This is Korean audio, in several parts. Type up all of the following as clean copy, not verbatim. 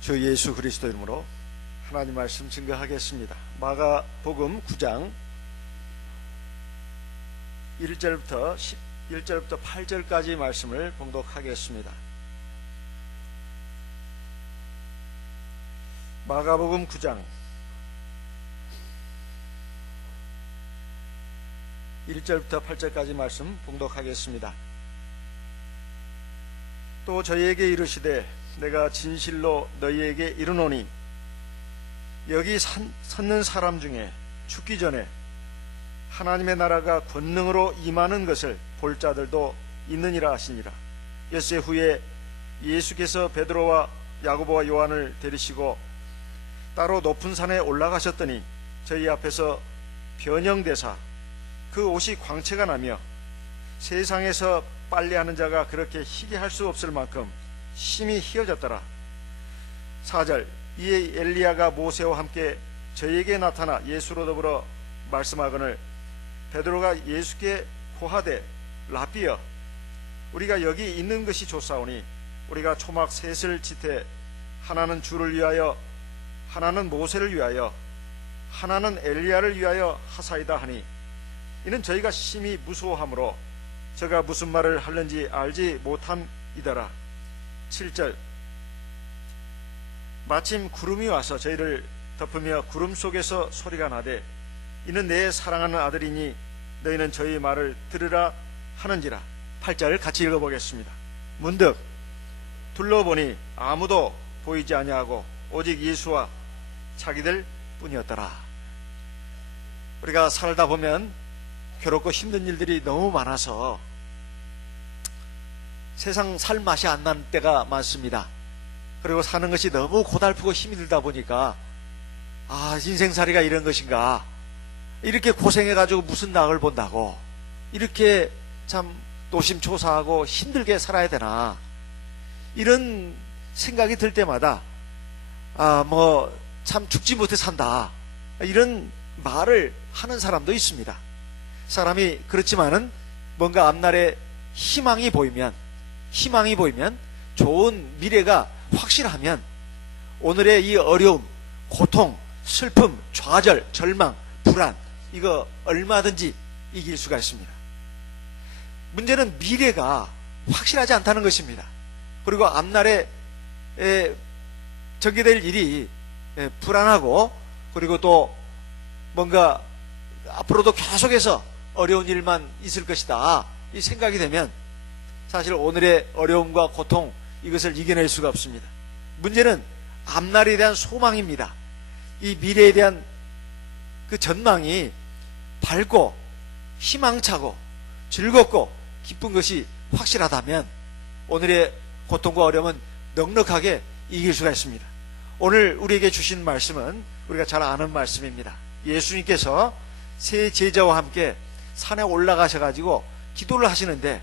주 예수 그리스도 이름으로 하나님 말씀 증거하겠습니다. 마가복음 9장 1절부터 8절까지 말씀을 봉독하겠습니다. 마가복음 9장 1절부터 8절까지 말씀 봉독하겠습니다. 또 저희에게 이르시되 내가 진실로 너희에게 이르노니 여기 섰는 사람 중에 죽기 전에 하나님의 나라가 권능으로 임하는 것을 볼 자들도 있느니라 하시니라. 엿새 후에 예수께서 베드로와 야고보와 요한을 데리시고 따로 높은 산에 올라가셨더니 저희 앞에서 변형되사 그 옷이 광채가 나며 세상에서 빨래하는 자가 그렇게 희게 할 수 없을 만큼 심히 희어졌더라. 4절 이에 엘리야가 모세와 함께 저에게 나타나 예수로 더불어 말씀하거늘 베드로가 예수께 고하되 라비여 우리가 여기 있는 것이 좋사오니 우리가 초막 셋을 지태 하나는 주를 위하여 하나는 모세를 위하여 하나는 엘리야를 위하여 하사이다 하니 이는 저희가 심히 무서워하므로 저가 무슨 말을 하는지 알지 못함이더라. 7절 마침 구름이 와서 저희를 덮으며 구름 속에서 소리가 나되 이는 내 사랑하는 아들이니 너희는 저희 말을 들으라 하는지라. 8절을 같이 읽어보겠습니다. 문득 둘러보니 아무도 보이지 아니하고 오직 예수와 자기들 뿐이었더라. 우리가 살다 보면 괴롭고 힘든 일들이 너무 많아서 세상 살 맛이 안 나는 때가 많습니다. 그리고 사는 것이 너무 고달프고 힘이 들다 보니까 인생살이가 이런 것인가, 이렇게 고생해가지고 무슨 낙을 본다고 이렇게 참 노심초사하고 힘들게 살아야 되나, 이런 생각이 들 때마다 참 죽지 못해 산다, 이런 말을 하는 사람도 있습니다. 사람이 그렇지만은 뭔가 앞날에 희망이 보이면 좋은 미래가 확실하면 오늘의 이 어려움, 고통, 슬픔, 좌절, 절망, 불안, 이거 얼마든지 이길 수가 있습니다. 문제는 미래가 확실하지 않다는 것입니다. 그리고 앞날에 전개될 일이 불안하고, 그리고 또 뭔가 앞으로도 계속해서 어려운 일만 있을 것이다, 이 생각이 되면 사실 오늘의 어려움과 고통, 이것을 이겨낼 수가 없습니다. 문제는 앞날에 대한 소망입니다. 이 미래에 대한 그 전망이 밝고 희망차고 즐겁고 기쁜 것이 확실하다면 오늘의 고통과 어려움은 넉넉하게 이길 수가 있습니다. 오늘 우리에게 주신 말씀은 우리가 잘 아는 말씀입니다. 예수님께서 세 제자와 함께 산에 올라가셔가지고 기도를 하시는데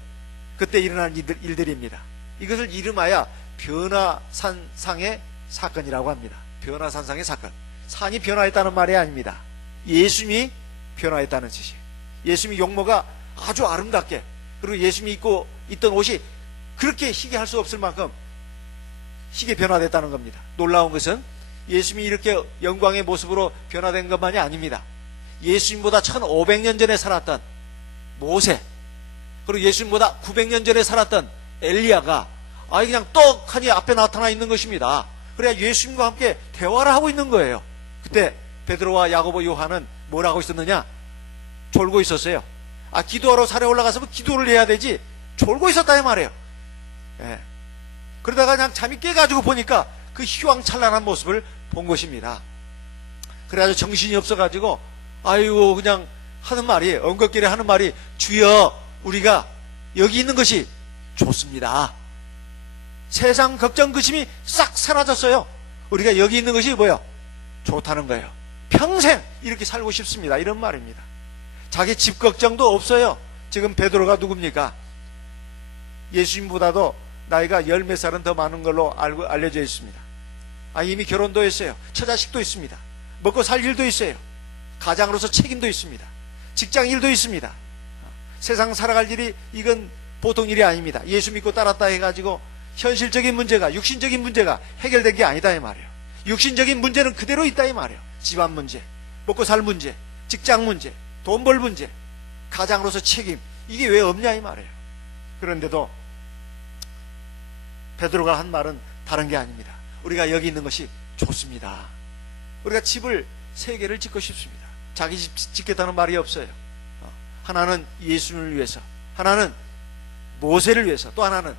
그때 일어난 일들입니다. 이것을 이름하여 변화산상의 사건이라고 합니다. 변화산상의 사건. 산이 변화했다는 말이 아닙니다. 예수님이 변화했다는 뜻이에요. 예수님이 용모가 아주 아름답게, 그리고 예수님이 입고 있던 옷이 그렇게 희게 할 수 없을 만큼 희게 변화됐다는 겁니다. 놀라운 것은 예수님이 이렇게 영광의 모습으로 변화된 것만이 아닙니다. 예수님보다 1500년 전에 살았던 모세, 그리고 예수님보다 900년 전에 살았던 엘리야가 그냥 떡하니 앞에 나타나 있는 것입니다. 그래야 예수님과 함께 대화를 하고 있는 거예요. 그때 베드로와 야고보 요한은 뭘 하고 있었느냐? 졸고 있었어요. 기도하러 산에 올라가서 기도를 해야 되지 졸고 있었다 이 말이에요. 그러다가 그냥 잠이 깨가지고 보니까 그 희왕찬란한 모습을 본 것입니다. 그래가지고 정신이 없어가지고 그냥 하는 말이, 엉겁결에 하는 말이, 주여 우리가 여기 있는 것이 좋습니다. 세상 걱정 근심이 싹 사라졌어요. 우리가 여기 있는 것이 뭐예요? 좋다는 거예요. 평생 이렇게 살고 싶습니다, 이런 말입니다. 자기 집 걱정도 없어요. 지금 베드로가 누굽니까? 예수님보다도 나이가 10몇 살은 더 많은 걸로 알려져 있습니다. 이미 결혼도 했어요. 처자식도 있습니다. 먹고 살 일도 있어요. 가장으로서 책임도 있습니다. 직장 일도 있습니다. 세상 살아갈 일이 이건 보통 일이 아닙니다. 예수 믿고 따랐다 해가지고 현실적인 문제가, 육신적인 문제가 해결된 게 아니다 이 말이에요. 육신적인 문제는 그대로 있다 이 말이에요. 집안 문제, 먹고 살 문제, 직장 문제, 돈 벌 문제, 가장으로서 책임, 이게 왜 없냐 이 말이에요. 그런데도 베드로가 한 말은 다른 게 아닙니다. 우리가 여기 있는 것이 좋습니다. 우리가 집을 3개를 짓고 싶습니다. 자기 집 짓겠다는 말이 없어요. 하나는 예수님을 위해서, 하나는 모세를 위해서, 또 하나는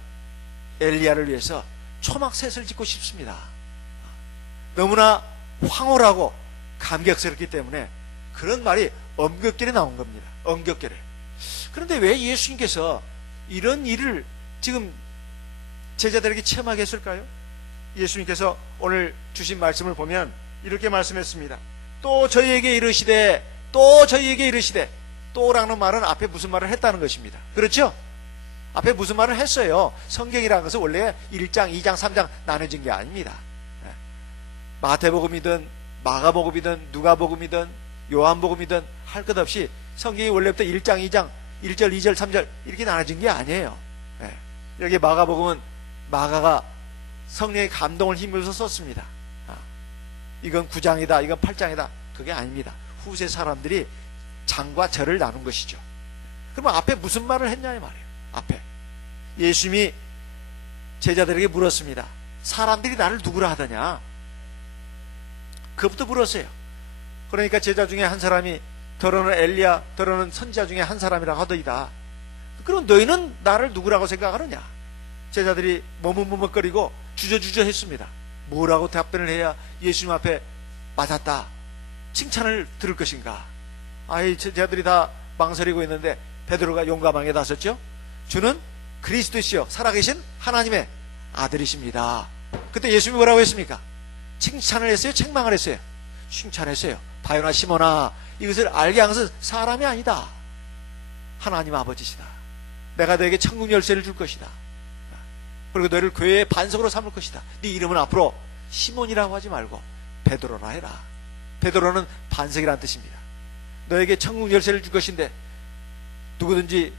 엘리야를 위해서 초막셋을 짓고 싶습니다. 너무나 황홀하고 감격스럽기 때문에 그런 말이 엄격결에 나온 겁니다. 엄격결에. 그런데 왜 예수님께서 이런 일을 지금 제자들에게 체험하게 했을까요? 예수님께서 오늘 주신 말씀을 보면 이렇게 말씀했습니다. 또 저희에게 이르시되, 또 저희에게 이르시되, 또라는 말은 앞에 무슨 말을 했다는 것입니다. 그렇죠? 앞에 무슨 말을 했어요. 성경이라는 것은 원래 1장, 2장, 3장 나눠진 게 아닙니다. 마태복음이든 마가복음이든 누가복음이든 요한복음이든 할 것 없이 성경이 원래부터 1장, 2장, 1절, 2절, 3절 이렇게 나눠진 게 아니에요. 여기 마가복음은 마가가 성령의 감동을 힘입어서 썼습니다. 이건 9장이다, 이건 8장이다, 그게 아닙니다. 후세 사람들이 장과 절을 나눈 것이죠. 그러면 앞에 무슨 말을 했냐 이 말이에요. 앞에 예수님이 제자들에게 물었습니다. 사람들이 나를 누구라 하더냐? 그부터 물었어요. 그러니까 제자 중에 한 사람이 더러는 엘리야, 더러는 선지자 중에 한 사람이라고 하더이다. 그럼 너희는 나를 누구라고 생각하느냐? 제자들이 머뭇머뭇거리고 주저주저 했습니다. 뭐라고 답변을 해야 예수님 앞에 맞았다, 칭찬을 들을 것인가? 제자들이 다 망설이고 있는데 베드로가 용감하게 나섰죠. 주는 그리스도시요 살아계신 하나님의 아들이십니다. 그때 예수님이 뭐라고 했습니까? 칭찬을 했어요? 책망을 했어요? 칭찬했어요. 바요나 시몬아, 이것을 알게 한 것은 사람이 아니다. 하나님 아버지시다. 내가 너에게 천국 열쇠를 줄 것이다. 그리고 너를 교회의 반석으로 삼을 것이다. 네 이름은 앞으로 시몬이라고 하지 말고 베드로라 해라. 베드로는 반석이라는 뜻입니다. 너에게 천국 열쇠를 줄 것인데 누구든지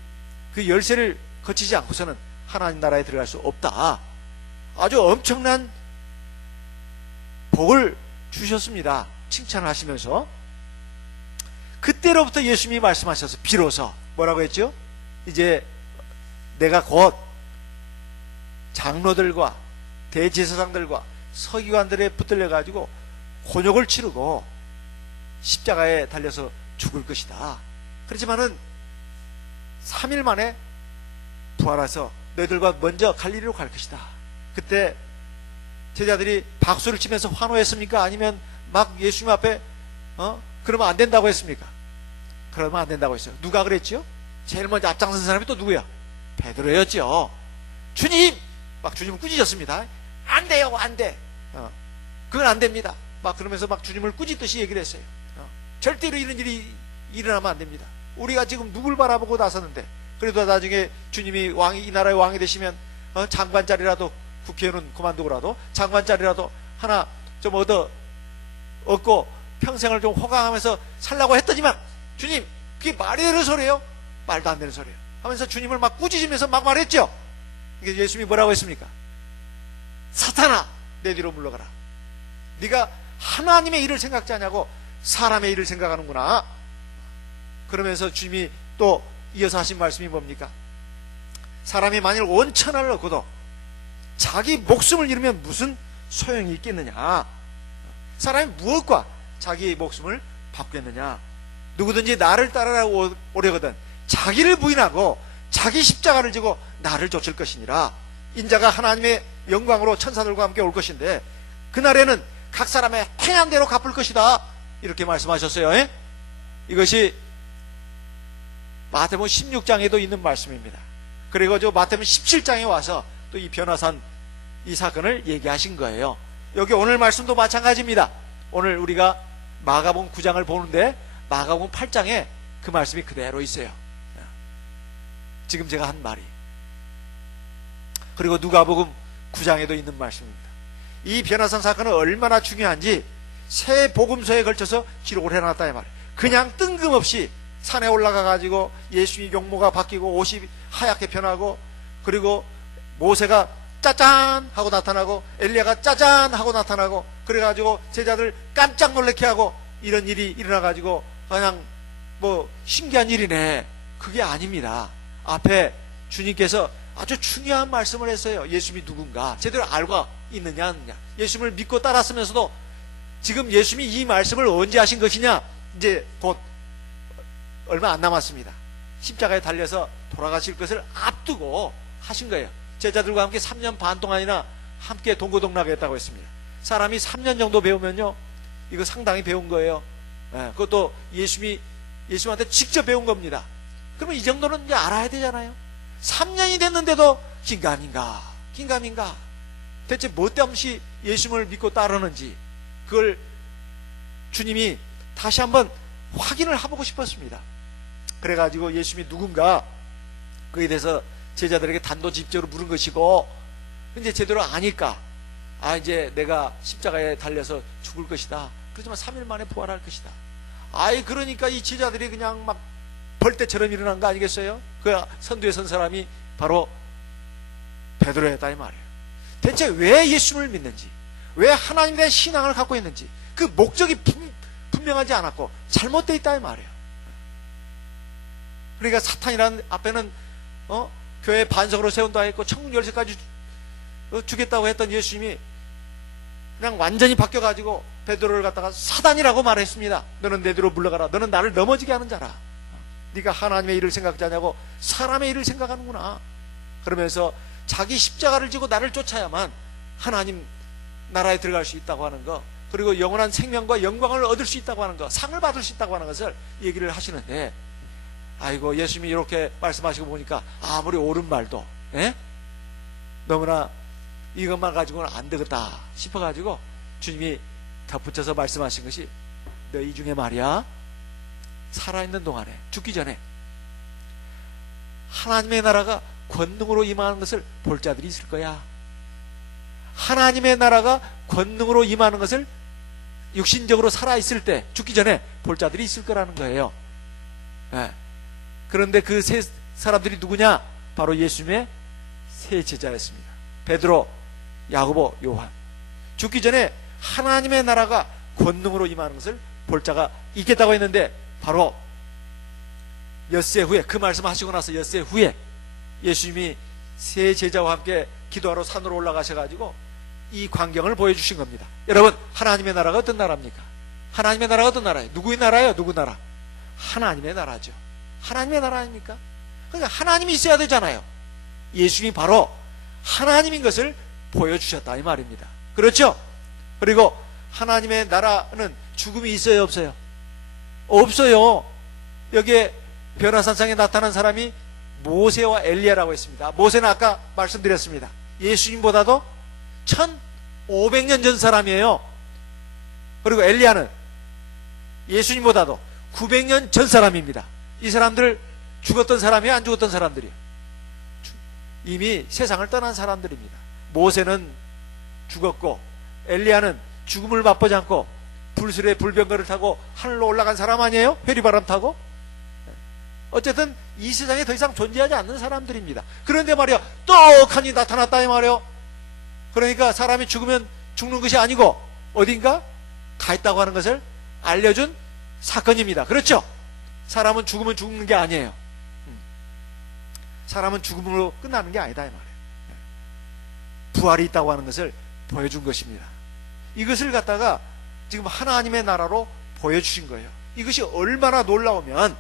그 열쇠를 거치지 않고서는 하나님 나라에 들어갈 수 없다. 아주 엄청난 복을 주셨습니다. 칭찬을 하시면서. 그때로부터 예수님이 말씀하셔서 비로소 뭐라고 했죠? 이제 내가 곧 장로들과 대제사장들과 서기관들에 붙들려 가지고 곤욕을 치르고 십자가에 달려서 죽을 것이다. 그렇지만은 3일 만에 부활해서 너희들과 먼저 갈릴리로 갈 것이다. 그때 제자들이 박수를 치면서 환호했습니까? 아니면 막 예수님 앞에 그러면 안 된다고 했습니까? 그러면 안 된다고 했어요. 누가 그랬죠? 제일 먼저 앞장선 사람이 또 누구야? 베드로였죠. 주님! 막 주님을 꾸짖었습니다. 안 돼요, 안 돼. 그건 안 됩니다. 막 그러면서 막 주님을 꾸짖듯이 얘기를 했어요. 절대로 이런 일이 일어나면 안 됩니다. 우리가 지금 누굴 바라보고 나섰는데, 그래도 나중에 주님이 이 나라의 왕이 되시면 장관 자리라도, 국회의원은 그만두고라도 장관 자리라도 하나 좀 얻고 평생을 좀 호강하면서 살라고 했더니만 주님, 그게 말이 되는 소리예요? 말도 안 되는 소리예요. 하면서 주님을 막 꾸짖으면서 막 말했죠. 이게 예수님이 뭐라고 했습니까? 사탄아, 내 뒤로 물러가라. 네가 하나님의 일을 생각지 않냐고 사람의 일을 생각하는구나. 그러면서 주님이 또 이어서 하신 말씀이 뭡니까? 사람이 만일 온 천하를 얻고도 자기 목숨을 잃으면 무슨 소용이 있겠느냐? 사람이 무엇과 자기 목숨을 바꾸겠느냐? 누구든지 나를 따르라고 오려거든 자기를 부인하고 자기 십자가를 지고 나를 좇을 것이니라. 인자가 하나님의 영광으로 천사들과 함께 올 것인데 그날에는 각 사람의 행한 대로 갚을 것이다. 이렇게 말씀하셨어요. 이것이 마태복음 16장에도 있는 말씀입니다. 그리고 저 마태복음 17장에 와서 또 이 변화산 이 사건을 얘기하신 거예요. 여기 오늘 말씀도 마찬가지입니다. 오늘 우리가 마가복음 9장을 보는데 마가복음 8장에 그 말씀이 그대로 있어요. 지금 제가 한 말이. 그리고 누가복음 9장에도 있는 말씀입니다. 이 변화산 사건은 얼마나 중요한지 세 복음서에 걸쳐서 기록을 해놨다 이 말이에요. 그냥 뜬금없이 산에 올라가 가지고 예수님 용모가 바뀌고 옷이 하얗게 변하고 그리고 모세가 짜잔 하고 나타나고 엘리야가 짜잔 하고 나타나고 그래가지고 제자들 깜짝 놀래게 하고 이런 일이 일어나가지고 그냥 뭐 신기한 일이네. 그게 아닙니다. 앞에 주님께서 아주 중요한 말씀을 했어요. 예수님이 누군가 제대로 알고 있느냐 아느냐. 예수님을 믿고 따랐으면서도 지금 예수님이 이 말씀을 언제 하신 것이냐. 이제 곧 얼마 안 남았습니다. 십자가에 달려서 돌아가실 것을 앞두고 하신 거예요. 제자들과 함께 3년 반 동안이나 함께 동고동락했다고 했습니다. 사람이 3년 정도 배우면요, 이거 상당히 배운 거예요. 그것도 예수님한테 직접 배운 겁니다. 그러면 이 정도는 이제 알아야 되잖아요. 3년이 됐는데도 긴가민가 대체 뭐 때문에 예수님을 믿고 따르는지 그걸 주님이 다시 한번 확인을 해보고 싶었습니다. 그래가지고 예수님이 누군가 그에 대해서 제자들에게 단도직입적으로 물은 것이고, 이제 제대로 아니까 이제 내가 십자가에 달려서 죽을 것이다. 그렇지만 3일 만에 부활할 것이다. 그러니까 이 제자들이 그냥 막 벌떼처럼 일어난 거 아니겠어요? 그 선두에 선 사람이 바로 베드로였다 이 말이에요. 대체 왜 예수님을 믿는지, 왜 하나님에 대한 신앙을 갖고 있는지 그 목적이 분명하지 않았고 잘못되어 있다 이 말이에요. 그러니까 사탄이라는 앞에는 교회 반석으로 세운다 했고 천국 열쇠까지 주겠다고 했던 예수님이 그냥 완전히 바뀌어가지고 베드로를 갖다가 사단이라고 말했습니다. 너는 내 뒤로 물러가라. 너는 나를 넘어지게 하는 자라. 네가 하나님의 일을 생각하지 않냐고 사람의 일을 생각하는구나. 그러면서 자기 십자가를 지고 나를 쫓아야만 하나님 나라에 들어갈 수 있다고 하는 거, 그리고 영원한 생명과 영광을 얻을 수 있다고 하는 거, 상을 받을 수 있다고 하는 것을 얘기를 하시는데, 예수님이 이렇게 말씀하시고 보니까 아무리 옳은 말도 너무나 이것만 가지고는 안 되겠다 싶어가지고 주님이 덧붙여서 말씀하신 것이, 너희 중에 말이야 살아있는 동안에, 죽기 전에 하나님의 나라가 권능으로 임하는 것을 볼 자들이 있을 거야. 하나님의 나라가 권능으로 임하는 것을 육신적으로 살아있을 때, 죽기 전에 볼 자들이 있을 거라는 거예요. 그런데 그 세 사람들이 누구냐? 바로 예수님의 세 제자였습니다. 베드로, 야고보, 요한. 죽기 전에 하나님의 나라가 권능으로 임하는 것을 볼 자가 있겠다고 했는데, 바로 엿새 후에, 그 말씀을 하시고 나서 엿새 후에 예수님이 세 제자와 함께 기도하러 산으로 올라가셔가지고 이 광경을 보여주신 겁니다. 여러분, 하나님의 나라가 어떤 나라입니까? 하나님의 나라가 어떤 나라예요? 누구의 나라예요? 누구 나라? 하나님의 나라죠. 하나님의 나라 아닙니까? 그러니까 하나님이 있어야 되잖아요. 예수님이 바로 하나님인 것을 보여주셨다 이 말입니다. 그렇죠? 그리고 하나님의 나라는 죽음이 있어요, 없어요? 없어요. 여기에 변화산상에 나타난 사람이 모세와 엘리야라고 했습니다. 모세는 아까 말씀드렸습니다. 예수님보다도 1500년 전 사람이에요. 그리고 엘리야는 예수님보다도 900년 전 사람입니다. 이 사람들 죽었던 사람이 안 죽었던 사람들이에요. 이미 세상을 떠난 사람들입니다. 모세는 죽었고 엘리야는 죽음을 맛보지 않고 불술의 불병거를 타고 하늘로 올라간 사람 아니에요? 회리바람 타고? 어쨌든 이 세상에 더 이상 존재하지 않는 사람들입니다. 그런데 말이야, 떡하니 나타났다 이 말이에요. 그러니까 사람이 죽으면 죽는 것이 아니고 어딘가 가 있다고 하는 것을 알려준 사건입니다. 그렇죠? 사람은 죽으면 죽는 게 아니에요. 사람은 죽음으로 끝나는 게 아니다 이 말이에요. 부활이 있다고 하는 것을 보여준 것입니다. 이것을 갖다가 지금 하나님의 나라로 보여주신 거예요. 이것이 얼마나 놀라우면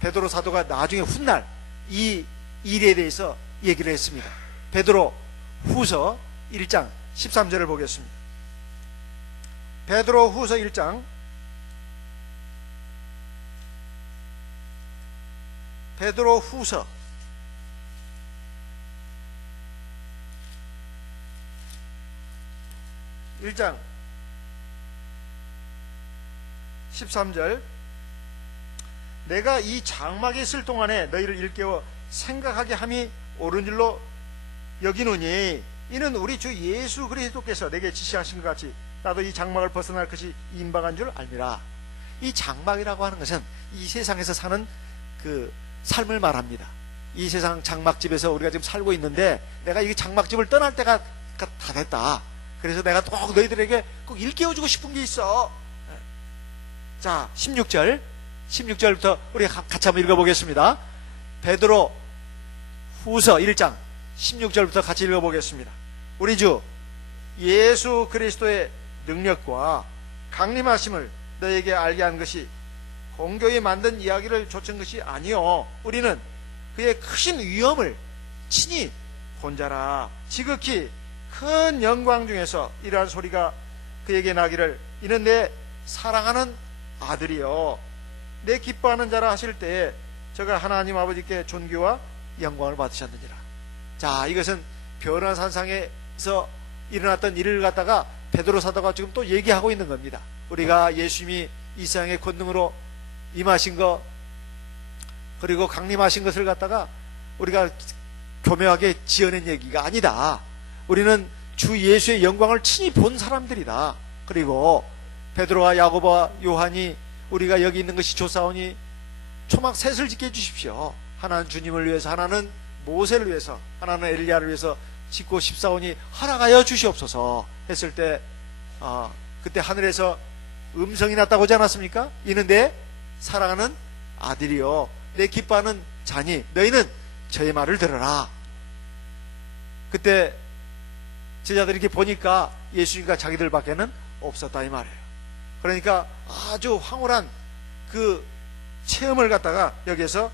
베드로 사도가 나중에 훗날 이 일에 대해서 얘기를 했습니다. 베드로 후서 1장 13절을 보겠습니다. 베드로 후서 1장 베드로 후서 1장 13절, 내가 이 장막에 있을 동안에 너희를 일깨워 생각하게 함이 옳은 줄로 여기노니 이는 우리 주 예수 그리스도께서 내게 지시하신 것 같이 나도 이 장막을 벗어날 것이 임박한 줄 알미라. 이 장막이라고 하는 것은 이 세상에서 사는 그 삶을 말합니다. 이 세상 장막집에서 우리가 지금 살고 있는데 내가 이 장막집을 떠날 때가 다 됐다. 그래서 내가 꼭 너희들에게 꼭 일깨워주고 싶은 게 있어. 자, 16절부터 우리 같이 한번 읽어보겠습니다. 베드로 후서 1장 16절부터 같이 읽어보겠습니다. 우리 주 예수 그리스도의 능력과 강림하심을 너에게 알게 한 것이 공교에 만든 이야기를 좇은 것이 아니요, 우리는 그의 크신 위엄을 친히 본 자라. 지극히 큰 영광 중에서 이러한 소리가 그에게 나기를, 이는 내 사랑하는 아들이요 내 기뻐하는 자라 하실 때에 저가 하나님 아버지께 존귀와 영광을 받으셨느니라. 자, 이것은 변화산상에서 일어났던 일을 갖다가 베드로 사도가 지금 또 얘기하고 있는 겁니다. 우리가 예수님이 이 세상의 권능으로 임하신 것, 그리고 강림하신 것을 갖다가 우리가 교묘하게 지어낸 얘기가 아니다. 우리는 주 예수의 영광을 친히 본 사람들이다. 그리고 베드로와 야고보와 요한이 우리가 여기 있는 것이 좋사오니 초막 셋을 짓게 해주십시오. 하나는 주님을 위해서, 하나는 모세를 위해서, 하나는 엘리야를 위해서 짓고 싶사오니 허락하여 주시옵소서 했을 때 그때 하늘에서 음성이 났다고 하지 않았습니까? 이는 내 사랑하는 아들이요 내 기뻐하는 자니 너희는 저의 말을 들어라. 그때 제자들이 이렇게 보니까 예수님과 자기들 밖에는 없었다 이 말이에요. 그러니까 아주 황홀한 그 체험을 갖다가 여기에서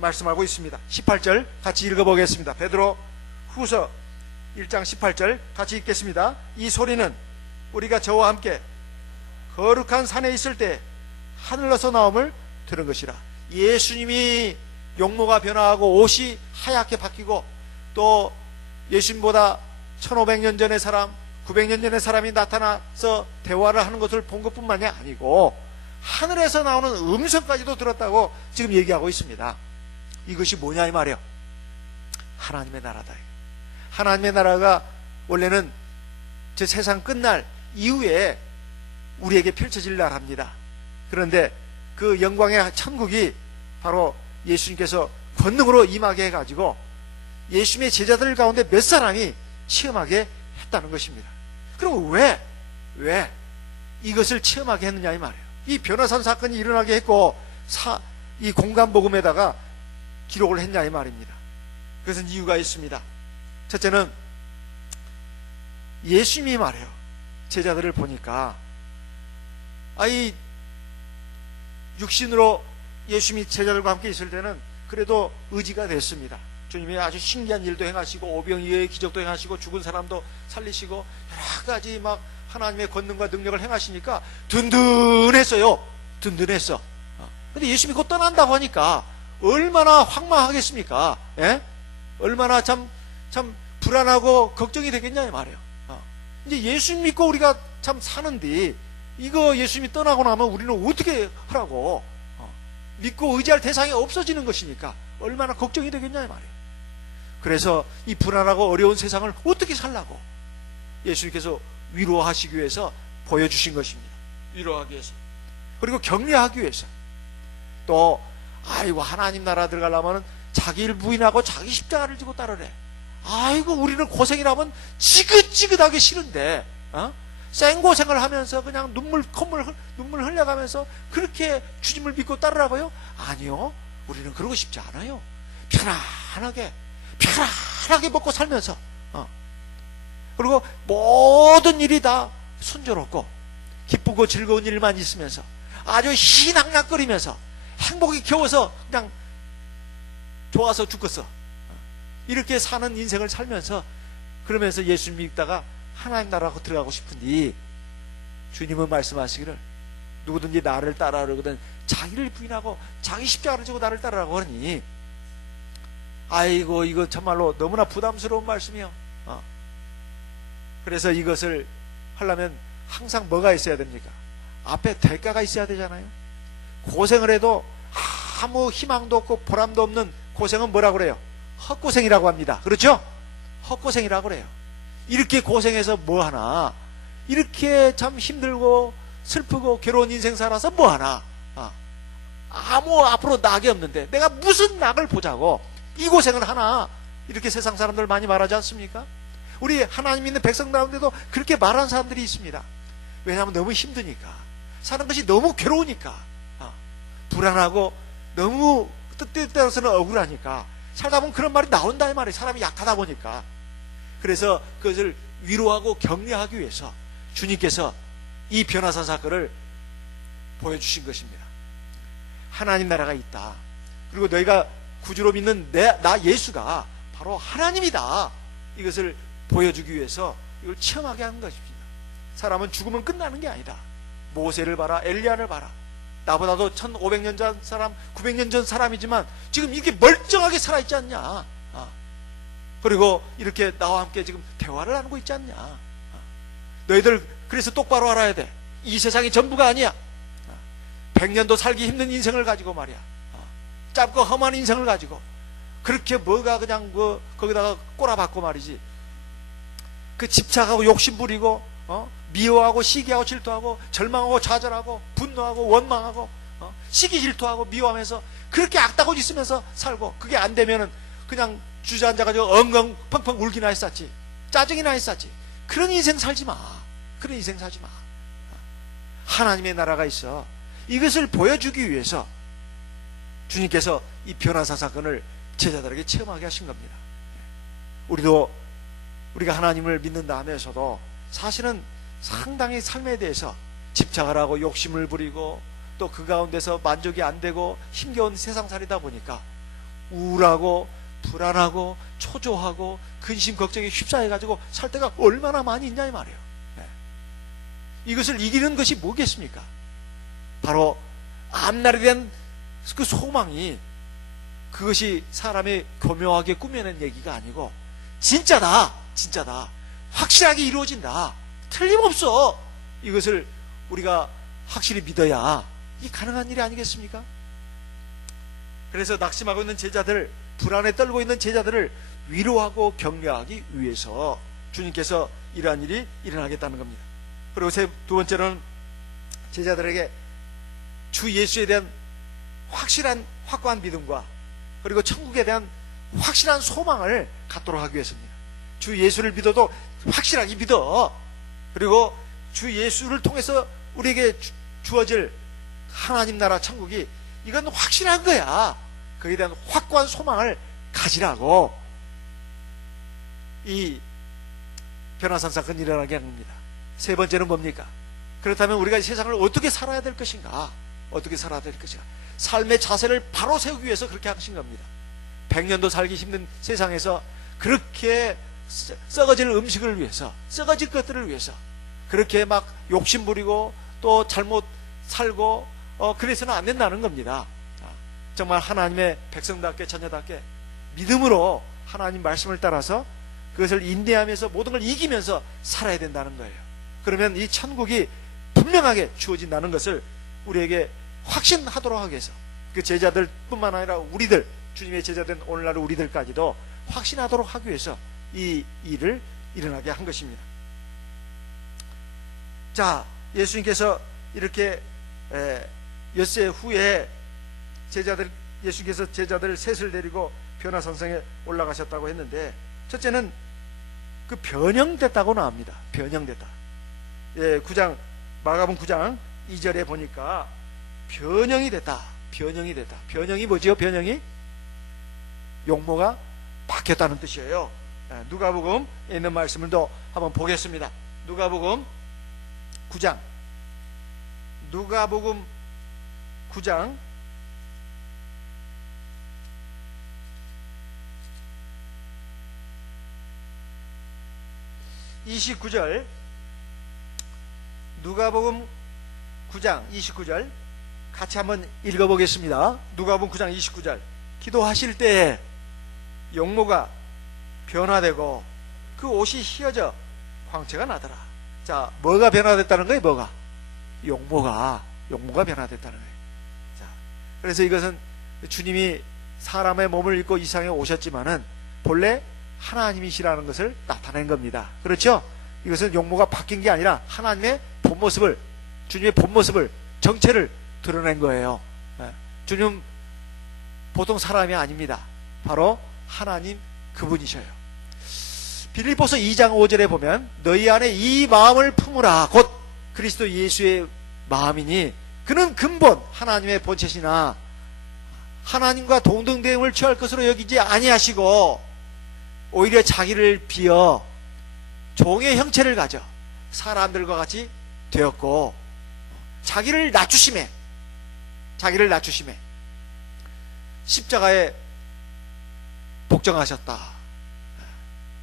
말씀하고 있습니다. 18절 같이 읽어보겠습니다. 베드로 후서 1장 18절 같이 읽겠습니다. 이 소리는 우리가 저와 함께 거룩한 산에 있을 때 하늘로서 나옴을 들은 것이라. 예수님이 용모가 변화하고 옷이 하얗게 바뀌고 또 예수님보다 1500년 전의 사람, 900년 전의 사람이 나타나서 대화를 하는 것을 본 것뿐만이 아니고 하늘에서 나오는 음성까지도 들었다고 지금 얘기하고 있습니다. 이것이 뭐냐 이 말이에요. 하나님의 나라다. 하나님의 나라가 원래는 저 세상 끝날 이후에 우리에게 펼쳐질 나라입니다. 그런데 그 영광의 천국이 바로 예수님께서 권능으로 임하게 해가지고 예수님의 제자들 가운데 몇 사람이 체험하게 했다는 것입니다. 그럼 왜 이것을 체험하게 했느냐 이 말이에요. 이 변화산 사건이 일어나게 했고 이 공간복음에다가 기록을 했냐 이 말입니다. 그것은 이유가 있습니다. 첫째는 예수님이 말해요. 제자들을 보니까 이 육신으로 예수님이 제자들과 함께 있을 때는 그래도 의지가 됐습니다. 주님이 아주 신기한 일도 행하시고 오병이어의 기적도 행하시고 죽은 사람도 살리시고 여러 가지 막 하나님의 권능과 능력을 행하시니까 든든했어요. 든든했어. 근데 예수님이 곧 떠난다고 하니까 얼마나 황망하겠습니까? 예? 얼마나 참 불안하고 걱정이 되겠냐 이 말이에요. 이제 예수님 믿고 우리가 참 사는데 이거 예수님이 떠나고 나면 우리는 어떻게 하라고? 믿고 의지할 대상이 없어지는 것이니까 얼마나 걱정이 되겠냐 이 말이에요. 그래서 이 불안하고 어려운 세상을 어떻게 살라고 예수님께서 위로하시기 위해서 보여주신 것입니다. 위로하기 위해서, 그리고 격려하기 위해서. 또 아이고 하나님 나라 들어가려면 자기를 부인하고 자기 십자가를 지고 따르래. 아이고 우리는 고생이라면 지긋지긋하게 싫은데 생고생을 하면서 그냥 눈물 흘려가면서 그렇게 주님을 믿고 따르라고요? 아니요, 우리는 그러고 싶지 않아요. 편안하게 먹고 살면서 그리고 모든 일이 다 순조롭고 기쁘고 즐거운 일만 있으면서 아주 희낙낙거리면서 행복이 겨워서 그냥 좋아서 죽겠어. 이렇게 사는 인생을 살면서 그러면서 예수 믿다가 하나님 나라로 들어가고 싶은데 주님은 말씀하시기를 누구든지 나를 따라오거든 자기를 부인하고 자기 십자가를 지고 나를 따르라고 하니 아이고 이거 정말로 너무나 부담스러운 말씀이요. 그래서 이것을 하려면 항상 뭐가 있어야 됩니까? 앞에 대가가 있어야 되잖아요. 고생을 해도 아무 희망도 없고 보람도 없는 고생은 뭐라고 그래요? 헛고생이라고 합니다. 그렇죠? 헛고생이라고 그래요. 이렇게 고생해서 뭐하나? 이렇게 참 힘들고 슬프고 괴로운 인생 살아서 뭐하나? 아무 앞으로 낙이 없는데 내가 무슨 낙을 보자고 이 고생을 하나, 이렇게 세상 사람들 많이 말하지 않습니까? 우리 하나님 있는 백성 가운데도 그렇게 말하는 사람들이 있습니다. 왜냐하면 너무 힘드니까, 사는 것이 너무 괴로우니까, 불안하고 너무 때때로서는 억울하니까 살다 보면 그런 말이 나온다 이 말이에요. 사람이 약하다 보니까. 그래서 그것을 위로하고 격려하기 위해서 주님께서 이 변화산 사건을 보여주신 것입니다. 하나님 나라가 있다. 그리고 너희가 구주로 믿는 나 예수가 바로 하나님이다. 이것을 보여주기 위해서 이걸 체험하게 하는 것입니다. 사람은 죽으면 끝나는 게 아니다. 모세를 봐라, 엘리야를 봐라. 나보다도 1500년 전 사람, 900년 전 사람이지만 지금 이렇게 멀쩡하게 살아있지 않냐. 그리고 이렇게 나와 함께 지금 대화를 나누고 있지 않냐. 너희들 그래서 똑바로 알아야 돼. 이 세상이 전부가 아니야. 100년도 살기 힘든 인생을 가지고 말이야. 짧고 험한 인생을 가지고 그렇게 뭐가 그냥 뭐 거기다가 꼬라박고 말이지. 그 집착하고 욕심부리고 미워하고 시기하고 질투하고 절망하고 좌절하고 분노하고 원망하고 시기 질투하고 미워하면서 그렇게 악다고 있으면서 살고, 그게 안 되면은 그냥 주저앉아가지고 엉엉 펑펑 울기나 했었지, 짜증이나 했었지. 그런 인생 살지 마. 그런 인생 살지 마. 하나님의 나라가 있어. 이것을 보여주기 위해서 주님께서 이 변화사 사건을 제자들에게 체험하게 하신 겁니다. 우리가 하나님을 믿는다 하면서도 사실은 상당히 삶에 대해서 집착을 하고 욕심을 부리고 또 그 가운데서 만족이 안 되고 힘겨운 세상살이다 보니까 우울하고 불안하고 초조하고 근심 걱정에 휩싸여가지고 살 때가 얼마나 많이 있냐 이 말이에요. 이것을 이기는 것이 뭐겠습니까? 바로 앞날에 대한 그 소망이, 그것이 사람이 교묘하게 꾸며낸 얘기가 아니고 진짜다, 진짜다, 확실하게 이루어진다, 틀림없어. 이것을 우리가 확실히 믿어야 이게 가능한 일이 아니겠습니까? 그래서 낙심하고 있는 제자들, 불안에 떨고 있는 제자들을 위로하고 격려하기 위해서 주님께서 이러한 일이 일어나겠다는 겁니다. 그리고 두 번째로는 제자들에게 주 예수에 대한 확실한 확고한 믿음과 그리고 천국에 대한 확실한 소망을 갖도록 하기 위해서입니다. 주 예수를 믿어도 확실하게 믿어. 그리고 주 예수를 통해서 우리에게 주어질 하나님 나라 천국이 이건 확실한 거야. 거기에 대한 확고한 소망을 가지라고 이 변화산 사건이 일어나게 하는 겁니다. 세 번째는 뭡니까? 그렇다면 우리가 이 세상을 어떻게 살아야 될 것인가? 어떻게 살아야 될 것인가? 삶의 자세를 바로 세우기 위해서 그렇게 하신 겁니다. 100년도 살기 힘든 세상에서 그렇게 썩어질 음식을 위해서, 썩어질 것들을 위해서 그렇게 막 욕심부리고 또 잘못 살고 그래서는 안 된다는 겁니다. 정말 하나님의 백성답게 자녀답게 믿음으로 하나님 말씀을 따라서 그것을 인내하면서 모든 걸 이기면서 살아야 된다는 거예요. 그러면 이 천국이 분명하게 주어진다는 것을 우리에게 확신하도록 하기 위해서, 그 제자들뿐만 아니라 우리들, 주님의 제자된 오늘날 우리들까지도 확신하도록 하기 위해서 이 일을 일어나게 한 것입니다. 자, 예수님께서 이렇게 엿새 후에 예수님께서 제자들 셋을 데리고 변화산성에 올라가셨다고 했는데, 첫째는 그 변형됐다고 나옵니다. 변형됐다. 마가복음 9장 2절에 보니까 변형이 됐다. 변형이 됐다. 변형이 뭐지요? 변형이 용모가 바뀌었다는 뜻이에요. 누가복음에 있는 말씀을 또 한번 보겠습니다. 누가복음 9장 29절, 누가복음 9장 29절 같이 한번 읽어보겠습니다. 누가복음 9장 29절. 기도하실 때 용모가 변화되고 그 옷이 휘어져 광채가 나더라. 자, 뭐가 변화됐다는 거예요? 뭐가? 용모가 변화됐다는 거예요. 자, 그래서 이것은 주님이 사람의 몸을 입고 이 세상에 오셨지만은 본래 하나님이시라는 것을 나타낸 겁니다. 그렇죠? 이것은 용모가 바뀐 게 아니라 하나님의 본모습을, 주님의 본모습을, 정체를 드러낸 거예요. 주님 보통 사람이 아닙니다. 바로 하나님 그분이셔요. 빌립보서 2장 5절에 보면 너희 안에 이 마음을 품으라 곧 그리스도 예수의 마음이니 그는 근본 하나님의 본체시나 하나님과 동등됨을 취할 것으로 여기지 아니하시고 오히려 자기를 비어 종의 형체를 가져 사람들과 같이 되었고 자기를 낮추심에 십자가에 복종하셨다.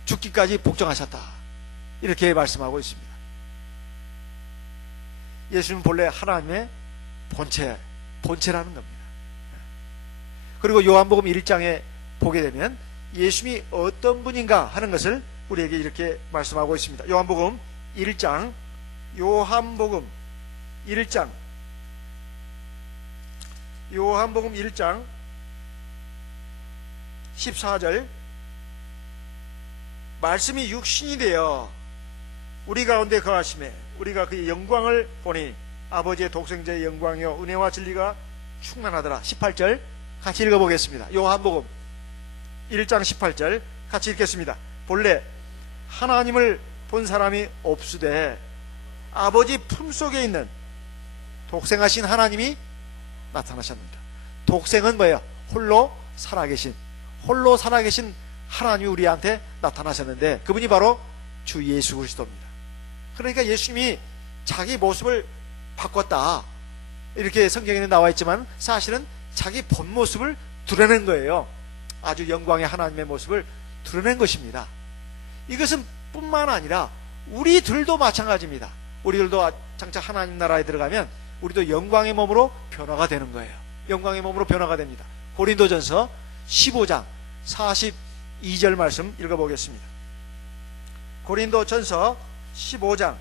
죽기까지 복종하셨다. 이렇게 말씀하고 있습니다. 예수는 본래 하나님의 본체라는 겁니다. 그리고 요한복음 1장에 보게 되면 예수님이 어떤 분인가 하는 것을 우리에게 이렇게 말씀하고 있습니다. 요한복음 1장 14절 말씀이 육신이 되어 우리 가운데 거하심에 우리가 그의 영광을 보니 아버지의 독생자의 영광이요 은혜와 진리가 충만하더라. 18절 같이 읽어보겠습니다. 요한복음 1장 18절 같이 읽겠습니다. 본래 하나님을 본 사람이 없으되 아버지 품속에 있는 독생하신 하나님이 나타나셨습니다. 독생은 뭐예요? 홀로 살아계신 하나님이 우리한테 나타나셨는데 그분이 바로 주 예수 그리스도입니다. 그러니까 예수님이 자기 모습을 바꿨다 이렇게 성경에는 나와 있지만 사실은 자기 본 모습을 드러낸 거예요. 아주 영광의 하나님의 모습을 드러낸 것입니다. 이것은 뿐만 아니라 우리들도 마찬가지입니다. 우리들도 장차 하나님 나라에 들어가면 우리도 영광의 몸으로 변화가 되는 거예요. 영광의 몸으로 변화가 됩니다. 고린도전서 15장 42절 말씀 읽어보겠습니다. 고린도전서 15장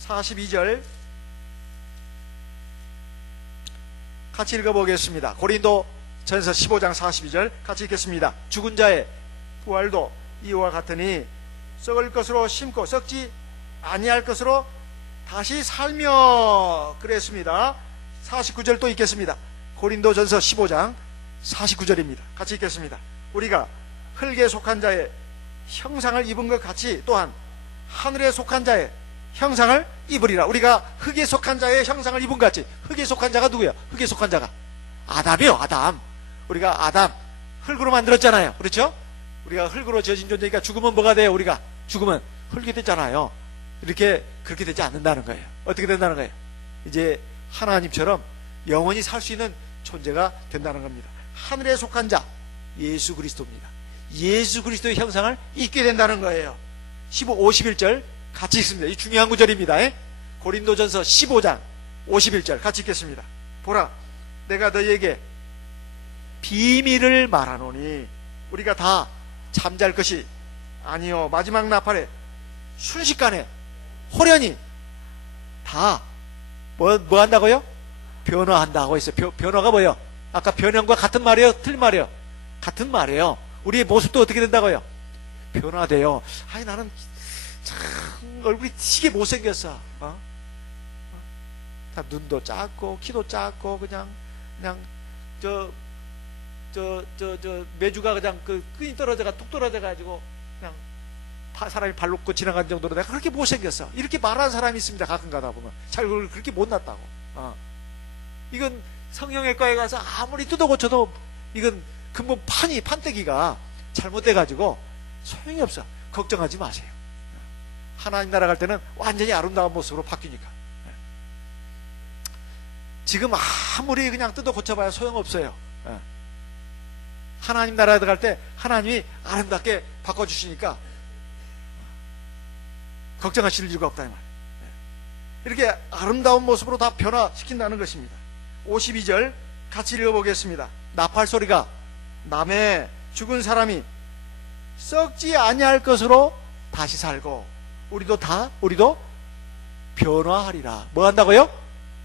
42절 같이 읽어보겠습니다. 고린도전서 15장 42절 같이 읽겠습니다. 죽은 자의 부활도 이와 같으니 썩을 것으로 심고 썩지 아니할 것으로 다시 살며 그랬습니다. 49절 또 읽겠습니다. 고린도전서 15장 49절입니다. 같이 읽겠습니다. 우리가 흙에 속한 자의 형상을 입은 것 같이 또한 하늘에 속한 자의 형상을 입으리라. 우리가 흙에 속한 자의 형상을 입은 것 같이. 흙에 속한 자가 누구예요? 흙에 속한 자가 아담이요. 아담. 우리가 아담 흙으로 만들었잖아요. 그렇죠? 우리가 흙으로 지어진 존재니까 죽으면 뭐가 돼요? 우리가 죽으면 흙이 됐잖아요. 그렇게 되지 않는다는 거예요. 어떻게 된다는 거예요? 이제 하나님처럼 영원히 살 수 있는 존재가 된다는 겁니다. 하늘에 속한 자 예수 그리스도입니다. 예수 그리스도의 형상을 입게 된다는 거예요. 51절 같이 읽습니다. 이 중요한 구절입니다. 고린도전서 15장 51절 같이 읽겠습니다. 보라 내가 너희에게 비밀을 말하노니 우리가 다 잠잘 것이 아니요 마지막 나팔에 순식간에 호련히 다 뭐 한다고요? 변화한다고 했어요. 변화가 뭐예요? 아까 변형과 같은 말이에요? 틀린 말이에요? 같은 말이에요. 우리의 모습도 어떻게 된다고요? 변화돼요. 아니 나는 참 얼굴이 되게 못생겼어. 다 눈도 작고 키도 작고 그냥 매주가 그냥 그 끈이 떨어져가 뚝 떨어져가지고 그냥 사람이 발 놓고 지나간 정도로 내가 그렇게 못생겼어. 이렇게 말하는 사람이 있습니다. 가끔 가다 보면 잘 그렇게 못났다고. 이건 성형외과에 가서 아무리 뜯어 고쳐도 이건 근본 판때기가 잘못돼가지고 소용이 없어. 걱정하지 마세요. 하나님 나라 갈 때는 완전히 아름다운 모습으로 바뀌니까. 지금 아무리 그냥 뜯어 고쳐봐야 소용없어요. 하나님 나라에 갈 때 하나님이 아름답게 바꿔주시니까 걱정하실 이유가 없다 이 말. 이렇게 아름다운 모습으로 다 변화시킨다는 것입니다. 52절 같이 읽어보겠습니다. 나팔 소리가 남의 죽은 사람이 썩지 아니할 것으로 다시 살고 우리도 변화하리라. 뭐 한다고요?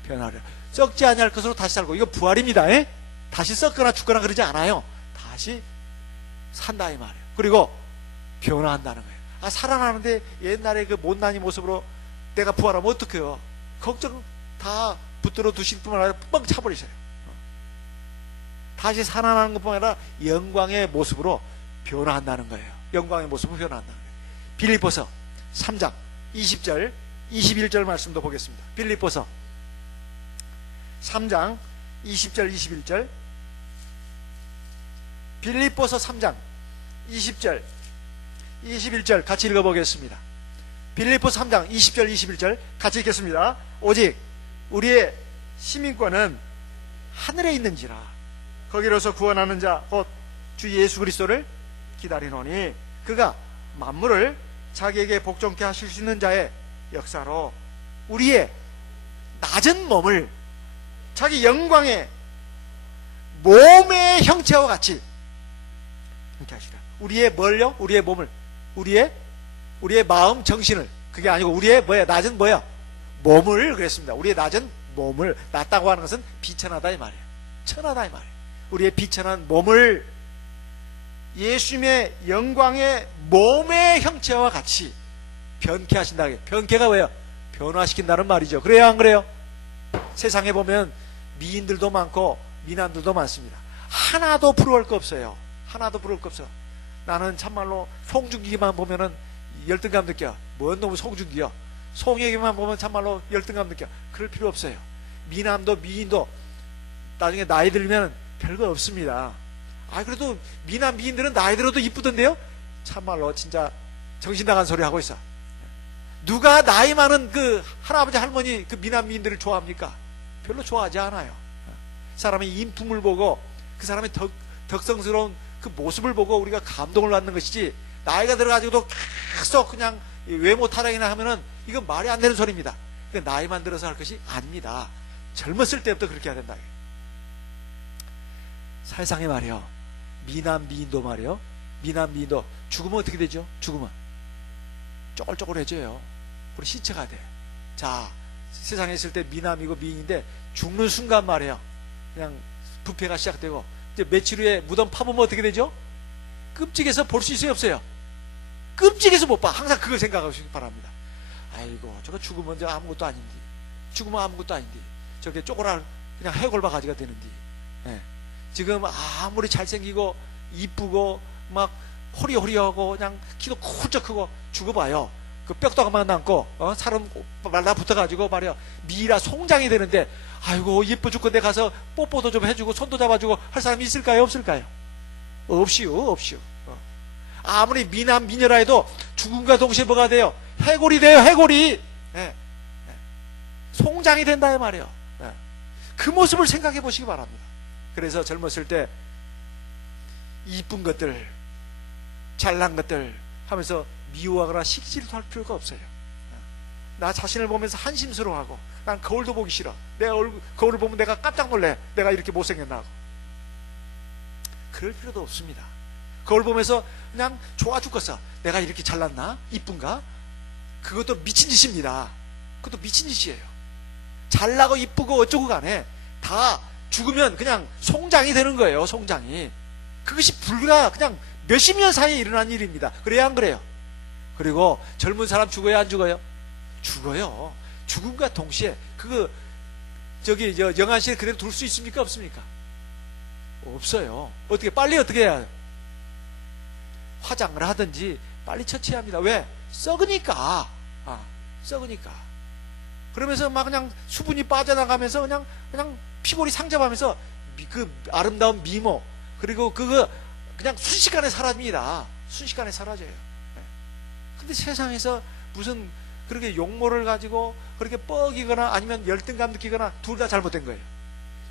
변화하리라. 썩지 아니할 것으로 다시 살고. 이거 부활입니다. 다시 썩거나 죽거나 그러지 않아요. 다시 산다 이 말이에요. 그리고 변화한다는 거예요. 살아나는데 옛날에 그 못난이 모습으로 내가 부활하면 어떡해요? 걱정 다 붙들어 두실 뿐만 아니라 뻥 차버리셔요. 다시 살아나는 것뿐만 아니라 영광의 모습으로 변화한다는 거예요. 영광의 모습으로 변화한다는 거예요. 빌립보서 3장 20절 21절 말씀도 보겠습니다. 빌립보서 3장 20절 21절, 빌립보서 3장 20절 21절 같이 읽어보겠습니다. 빌립보서 3장 20절 21절 같이 읽겠습니다. 오직 우리의 시민권은 하늘에 있는지라 거기로서 구원하는 자 곧 주 예수 그리스도를 기다리노니 그가 만물을 자기에게 복종케 하실 수 있는 자의 역사로 우리의 낮은 몸을 자기 영광의 몸의 형체와 같이 이렇게 하시라. 우리의 뭘요? 우리의 몸을, 우리의 마음, 정신을, 그게 아니고 우리의 뭐야? 낮은 뭐야? 몸을 그랬습니다. 우리의 낮은 몸을, 낮다고 하는 것은 비천하다 이 말이에요. 천하다 이 말이에요. 우리의 비천한 몸을 예수님의 영광의 몸의 형체와 같이 변케 하신다. 변케가 왜요? 변화시킨다는 말이죠. 그래요, 안 그래요? 세상에 보면 미인들도 많고 미남들도 많습니다. 하나도 부러울 거 없어요. 하나도 부러울 거 없어요. 나는 참말로 송중기만 보면은 열등감 느껴. 뭔 놈의 송중기야. 송혜교만 보면 참말로 열등감 느껴. 그럴 필요 없어요. 미남도 미인도 나중에 나이 들면 별거 없습니다. 그래도 미남 미인들은 나이 들어도 이쁘던데요? 참말로 진짜 정신 나간 소리 하고 있어. 누가 나이 많은 그 할아버지 할머니 그 미남 미인들을 좋아합니까? 별로 좋아하지 않아요. 사람의 인품을 보고 그 사람의 덕성스러운 그 모습을 보고 우리가 감동을 받는 것이지, 나이가 들어가지고도 계속 그냥 외모 타령이나 하면은 이건 말이 안 되는 소리입니다. 나이만 들어서 할 것이 아닙니다. 젊었을 때부터 그렇게 해야 된다. 세상에 말이요, 미남 미인도 말이요, 미남 미인도 죽으면 어떻게 되죠? 죽으면 쪼글쪼글해져요. 우리 시체가 돼. 자, 세상에 있을 때 미남이고 미인인데 죽는 순간 말이에요, 그냥 부패가 시작되고 이제 며칠 후에 무덤 파보면 어떻게 되죠? 끔찍해서 볼 수 있어요, 없어요? 끔찍해서 못 봐. 항상 그걸 생각하시기 바랍니다. 아이고, 저거 죽으면 저 아무것도 아닌데, 죽으면 아무것도 아닌데, 저게 쪼그랄 그냥 해골바 가지가 되는데, 예. 지금 아무리 잘생기고 이쁘고 막 호리호리하고 그냥 키도 훌쩍 크고 죽어봐요. 그 뼈다가만 남고 살은 말라붙어가지고 말이야 미라 송장이 되는데, 아이고 예뻐 죽건데 가서 뽀뽀도 좀 해주고 손도 잡아주고 할 사람이 있을까요, 없을까요? 없이요. 아무리 미남 미녀라 해도 죽음과 동시에 뭐가 돼요? 해골이 돼요, 해골이. 예. 송장이 된다 이 말이에요. 예. 그 모습을 생각해 보시기 바랍니다. 그래서 젊었을 때 이쁜 것들, 잘난 것들 하면서 미워하거나 식질도 할 필요가 없어요. 나 자신을 보면서 한심스러워하고, 난 거울도 보기 싫어. 내 얼굴, 거울을 보면 내가 깜짝 놀래. 내가 이렇게 못생겼나 하고. 그럴 필요도 없습니다. 거울 보면서 그냥 좋아 죽겠어. 내가 이렇게 잘났나? 이쁜가? 그것도 미친 짓입니다. 그것도 미친 짓이에요. 잘나고 이쁘고 어쩌고 간에 다 죽으면 그냥 송장이 되는 거예요. 송장이. 그것이 불과 그냥 몇십 년 사이에 일어난 일입니다. 그래야 안 그래요? 그리고 젊은 사람 죽어요, 안 죽어요? 죽어요. 죽음과 동시에 영안실에 그대로 둘 수 있습니까, 없습니까? 없어요. 빨리 어떻게 해야 해요? 화장을 하든지 빨리 처치해야 합니다. 왜? 썩으니까. 썩으니까. 그러면서 막 그냥 수분이 빠져나가면서 그냥 피골이 상접하면서 그 아름다운 미모, 그리고 그거 그냥 순식간에 사라집니다. 순식간에 사라져요. 근데 세상에서 무슨 그렇게 용모를 가지고 그렇게 뻐기거나 아니면 열등감 느끼거나 둘 다 잘못된 거예요.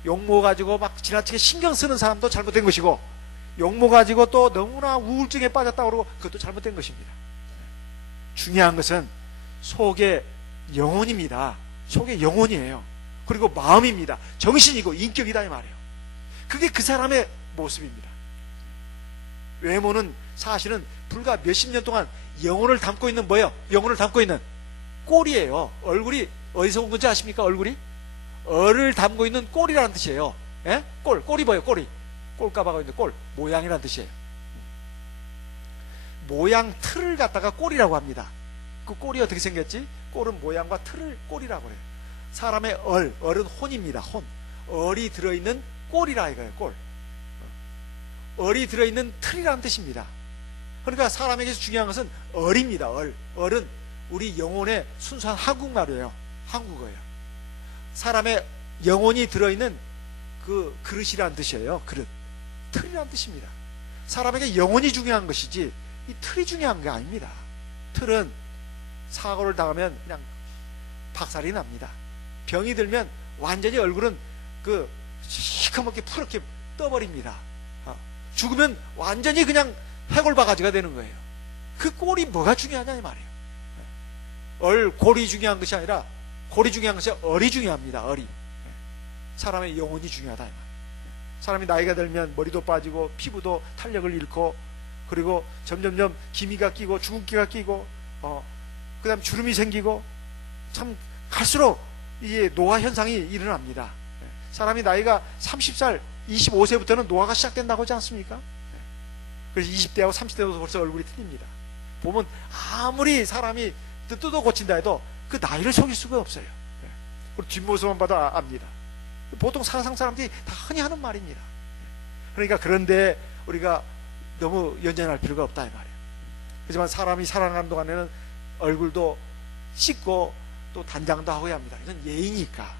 용모 가지고 막 지나치게 신경 쓰는 사람도 잘못된 것이고, 용모 가지고 또 너무나 우울증에 빠졌다고 그러고 그것도 잘못된 것입니다. 중요한 것은 속의 영혼입니다. 속의 영혼이에요. 그리고 마음입니다. 정신이고 인격이다 이 말이에요. 그게 그 사람의 모습입니다. 외모는 사실은 불과 몇십 년 동안 영혼을 담고 있는 뭐예요? 영혼을 담고 있는 꼴이에요. 얼굴이 어디서 온 건지 아십니까? 얼굴이? 얼을 담고 있는 꼴이라는 뜻이에요. 예? 꼴이 뭐예요? 꼴까봐가 있는 꼴, 모양이라는 뜻이에요. 모양 틀을 갖다가 꼴이라고 합니다. 그 꼴이 어떻게 생겼지? 꼴은 모양과 틀을 꼴이라고 해요. 사람의 얼은 혼입니다. 혼. 얼이 들어있는 꼴이라 이거예요. 꼴. 얼이 들어있는 틀이라는 뜻입니다. 그러니까 사람에게서 중요한 것은 얼입니다. 얼은 우리 영혼의 순수한 한국말이에요. 한국어예요. 사람의 영혼이 들어있는 그 그릇이라는 뜻이에요. 그릇. 틀이라는 뜻입니다. 사람에게 영혼이 중요한 것이지 이 틀이 중요한 게 아닙니다. 틀은 사고를 당하면 그냥 박살이 납니다. 병이 들면 완전히 얼굴은 그 시커멓게 푸르게 떠버립니다. 죽으면 완전히 그냥 해골바가지가 되는 거예요. 그 꼴이 뭐가 중요하냐 이 말이에요. 골이 중요한 것이 아니라 골이 중요한 것이 얼이 중요합니다. 얼이. 사람의 영혼이 중요하다 이 말이에요. 사람이 나이가 들면 머리도 빠지고 피부도 탄력을 잃고 그리고 점점점 기미가 끼고 주근기가 끼고 그 다음 주름이 생기고 참 갈수록 이게 노화 현상이 일어납니다. 사람이 나이가 30살 25세부터는 노화가 시작된다고 하지 않습니까? 그래서 20대하고 30대도 벌써 얼굴이 틀립니다. 보면 아무리 사람이 뜯어 고친다 해도 그 나이를 속일 수가 없어요. 그리고 뒷모습만 봐도 압니다. 보통 상상 사람들이 다 흔히 하는 말입니다. 그러니까 그런데 우리가 너무 연연할 필요가 없다 이 말이에요. 하지만 사람이 살아가는 동안에는 얼굴도 씻고 또 단장도 하고 해야 합니다. 이건 예의니까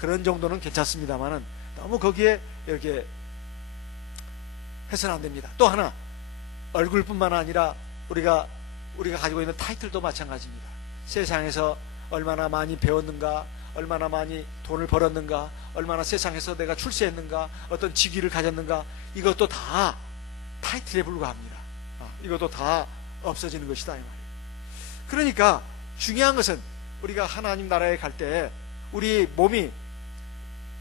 그런 정도는 괜찮습니다만은 너무 거기에 이렇게 해서는 안 됩니다. 또 하나 얼굴뿐만 아니라 우리가 가지고 있는 타이틀도 마찬가지입니다. 세상에서 얼마나 많이 배웠는가, 얼마나 많이 돈을 벌었는가, 얼마나 세상에서 내가 출세했는가, 어떤 직위를 가졌는가, 이것도 다 타이틀에 불과합니다. 이것도 다 없어지는 것이다 이 말이에요. 그러니까 중요한 것은 우리가 하나님 나라에 갈 때 우리 몸이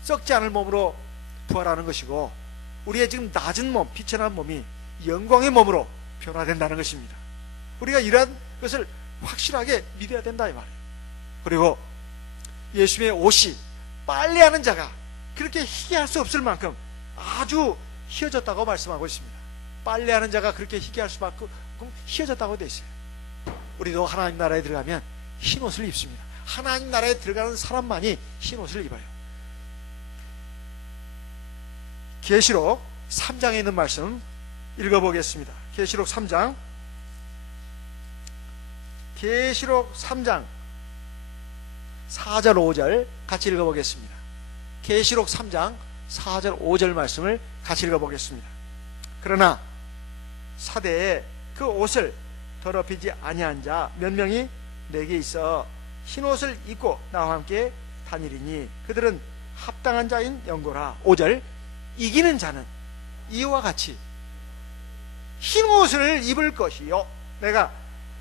썩지 않을 몸으로 부활하는 것이고 우리의 지금 낮은 몸, 비천한 몸이 영광의 몸으로 변화된다는 것입니다. 우리가 이러한 것을 확실하게 믿어야 된다 이 말이에요. 그리고 예수님의 옷이 빨래하는 자가 그렇게 희귀할 수 없을 만큼 아주 희어졌다고 말씀하고 있습니다. 빨래하는 자가 그렇게 희귀할 수만큼 희어졌다고 되어 있어요. 우리도 하나님 나라에 들어가면 흰 옷을 입습니다. 하나님 나라에 들어가는 사람만이 흰 옷을 입어요. 계시록 3장에 있는 말씀 읽어보겠습니다. 계시록 3장 4절 5절 같이 읽어보겠습니다. 계시록 3장 4절 5절 말씀을 같이 읽어보겠습니다. 그러나 사대에 그 옷을 더럽히지 아니한 자 몇 명이 내게 있어 흰옷을 입고 나와 함께 다니리니 그들은 합당한 자인 연고라. 5절 이기는 자는 이와 같이 흰옷을 입을 것이요 내가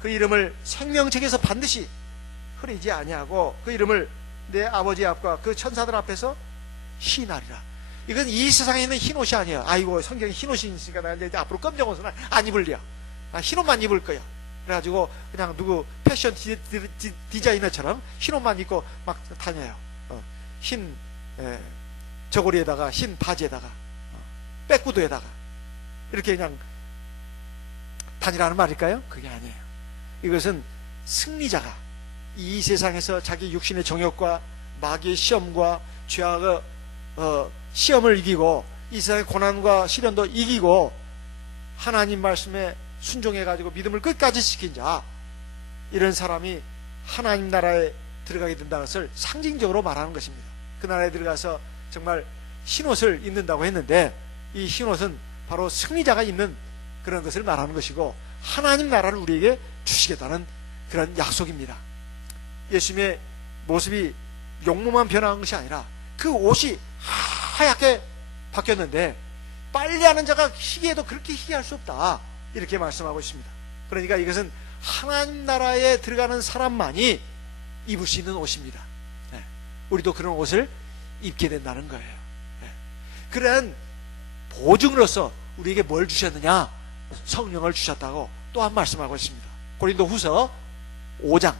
그 이름을 생명책에서 반드시 흐리지 아니하고 그 이름을 내 아버지 앞과 그 천사들 앞에서 시인하리라. 이건 이 세상에 있는 흰옷이 아니에요. 아이고 성경에 흰옷이 있으니까 나 이제 앞으로 검정 옷은 안 입을려. 흰옷만 입을 거야. 그래가지고 그냥 누구 패션 디자이너처럼 흰옷만 입고 막 다녀요. 흰 저고리에다가 흰 바지에다가 백구두에다가 이렇게 그냥 다니라는 말일까요? 그게 아니에요. 이것은 승리자가 이 세상에서 자기 육신의 정욕과 마귀의 시험과 죄악의 시험을 이기고 이 세상의 고난과 시련도 이기고 하나님 말씀에 순종해가지고 믿음을 끝까지 지킨 자, 이런 사람이 하나님 나라에 들어가게 된다는 것을 상징적으로 말하는 것입니다. 그 나라에 들어가서 정말 흰옷을 입는다고 했는데 이 흰옷은 바로 승리자가 입는 그런 것을 말하는 것이고 하나님 나라를 우리에게 주시겠다는 그런 약속입니다. 예수님의 모습이 용모만 변한 것이 아니라 그 옷이 하얗게 바뀌었는데 빨래하는 자가 희귀해도 그렇게 희귀할 수 없다, 이렇게 말씀하고 있습니다. 그러니까 이것은 하나님 나라에 들어가는 사람만이 입을 수 있는 옷입니다. 우리도 그런 옷을 입게 된다는 거예요. 그런 보증으로서 우리에게 뭘 주셨느냐? 성령을 주셨다고 또한 말씀하고 있습니다. 고린도 후서 5장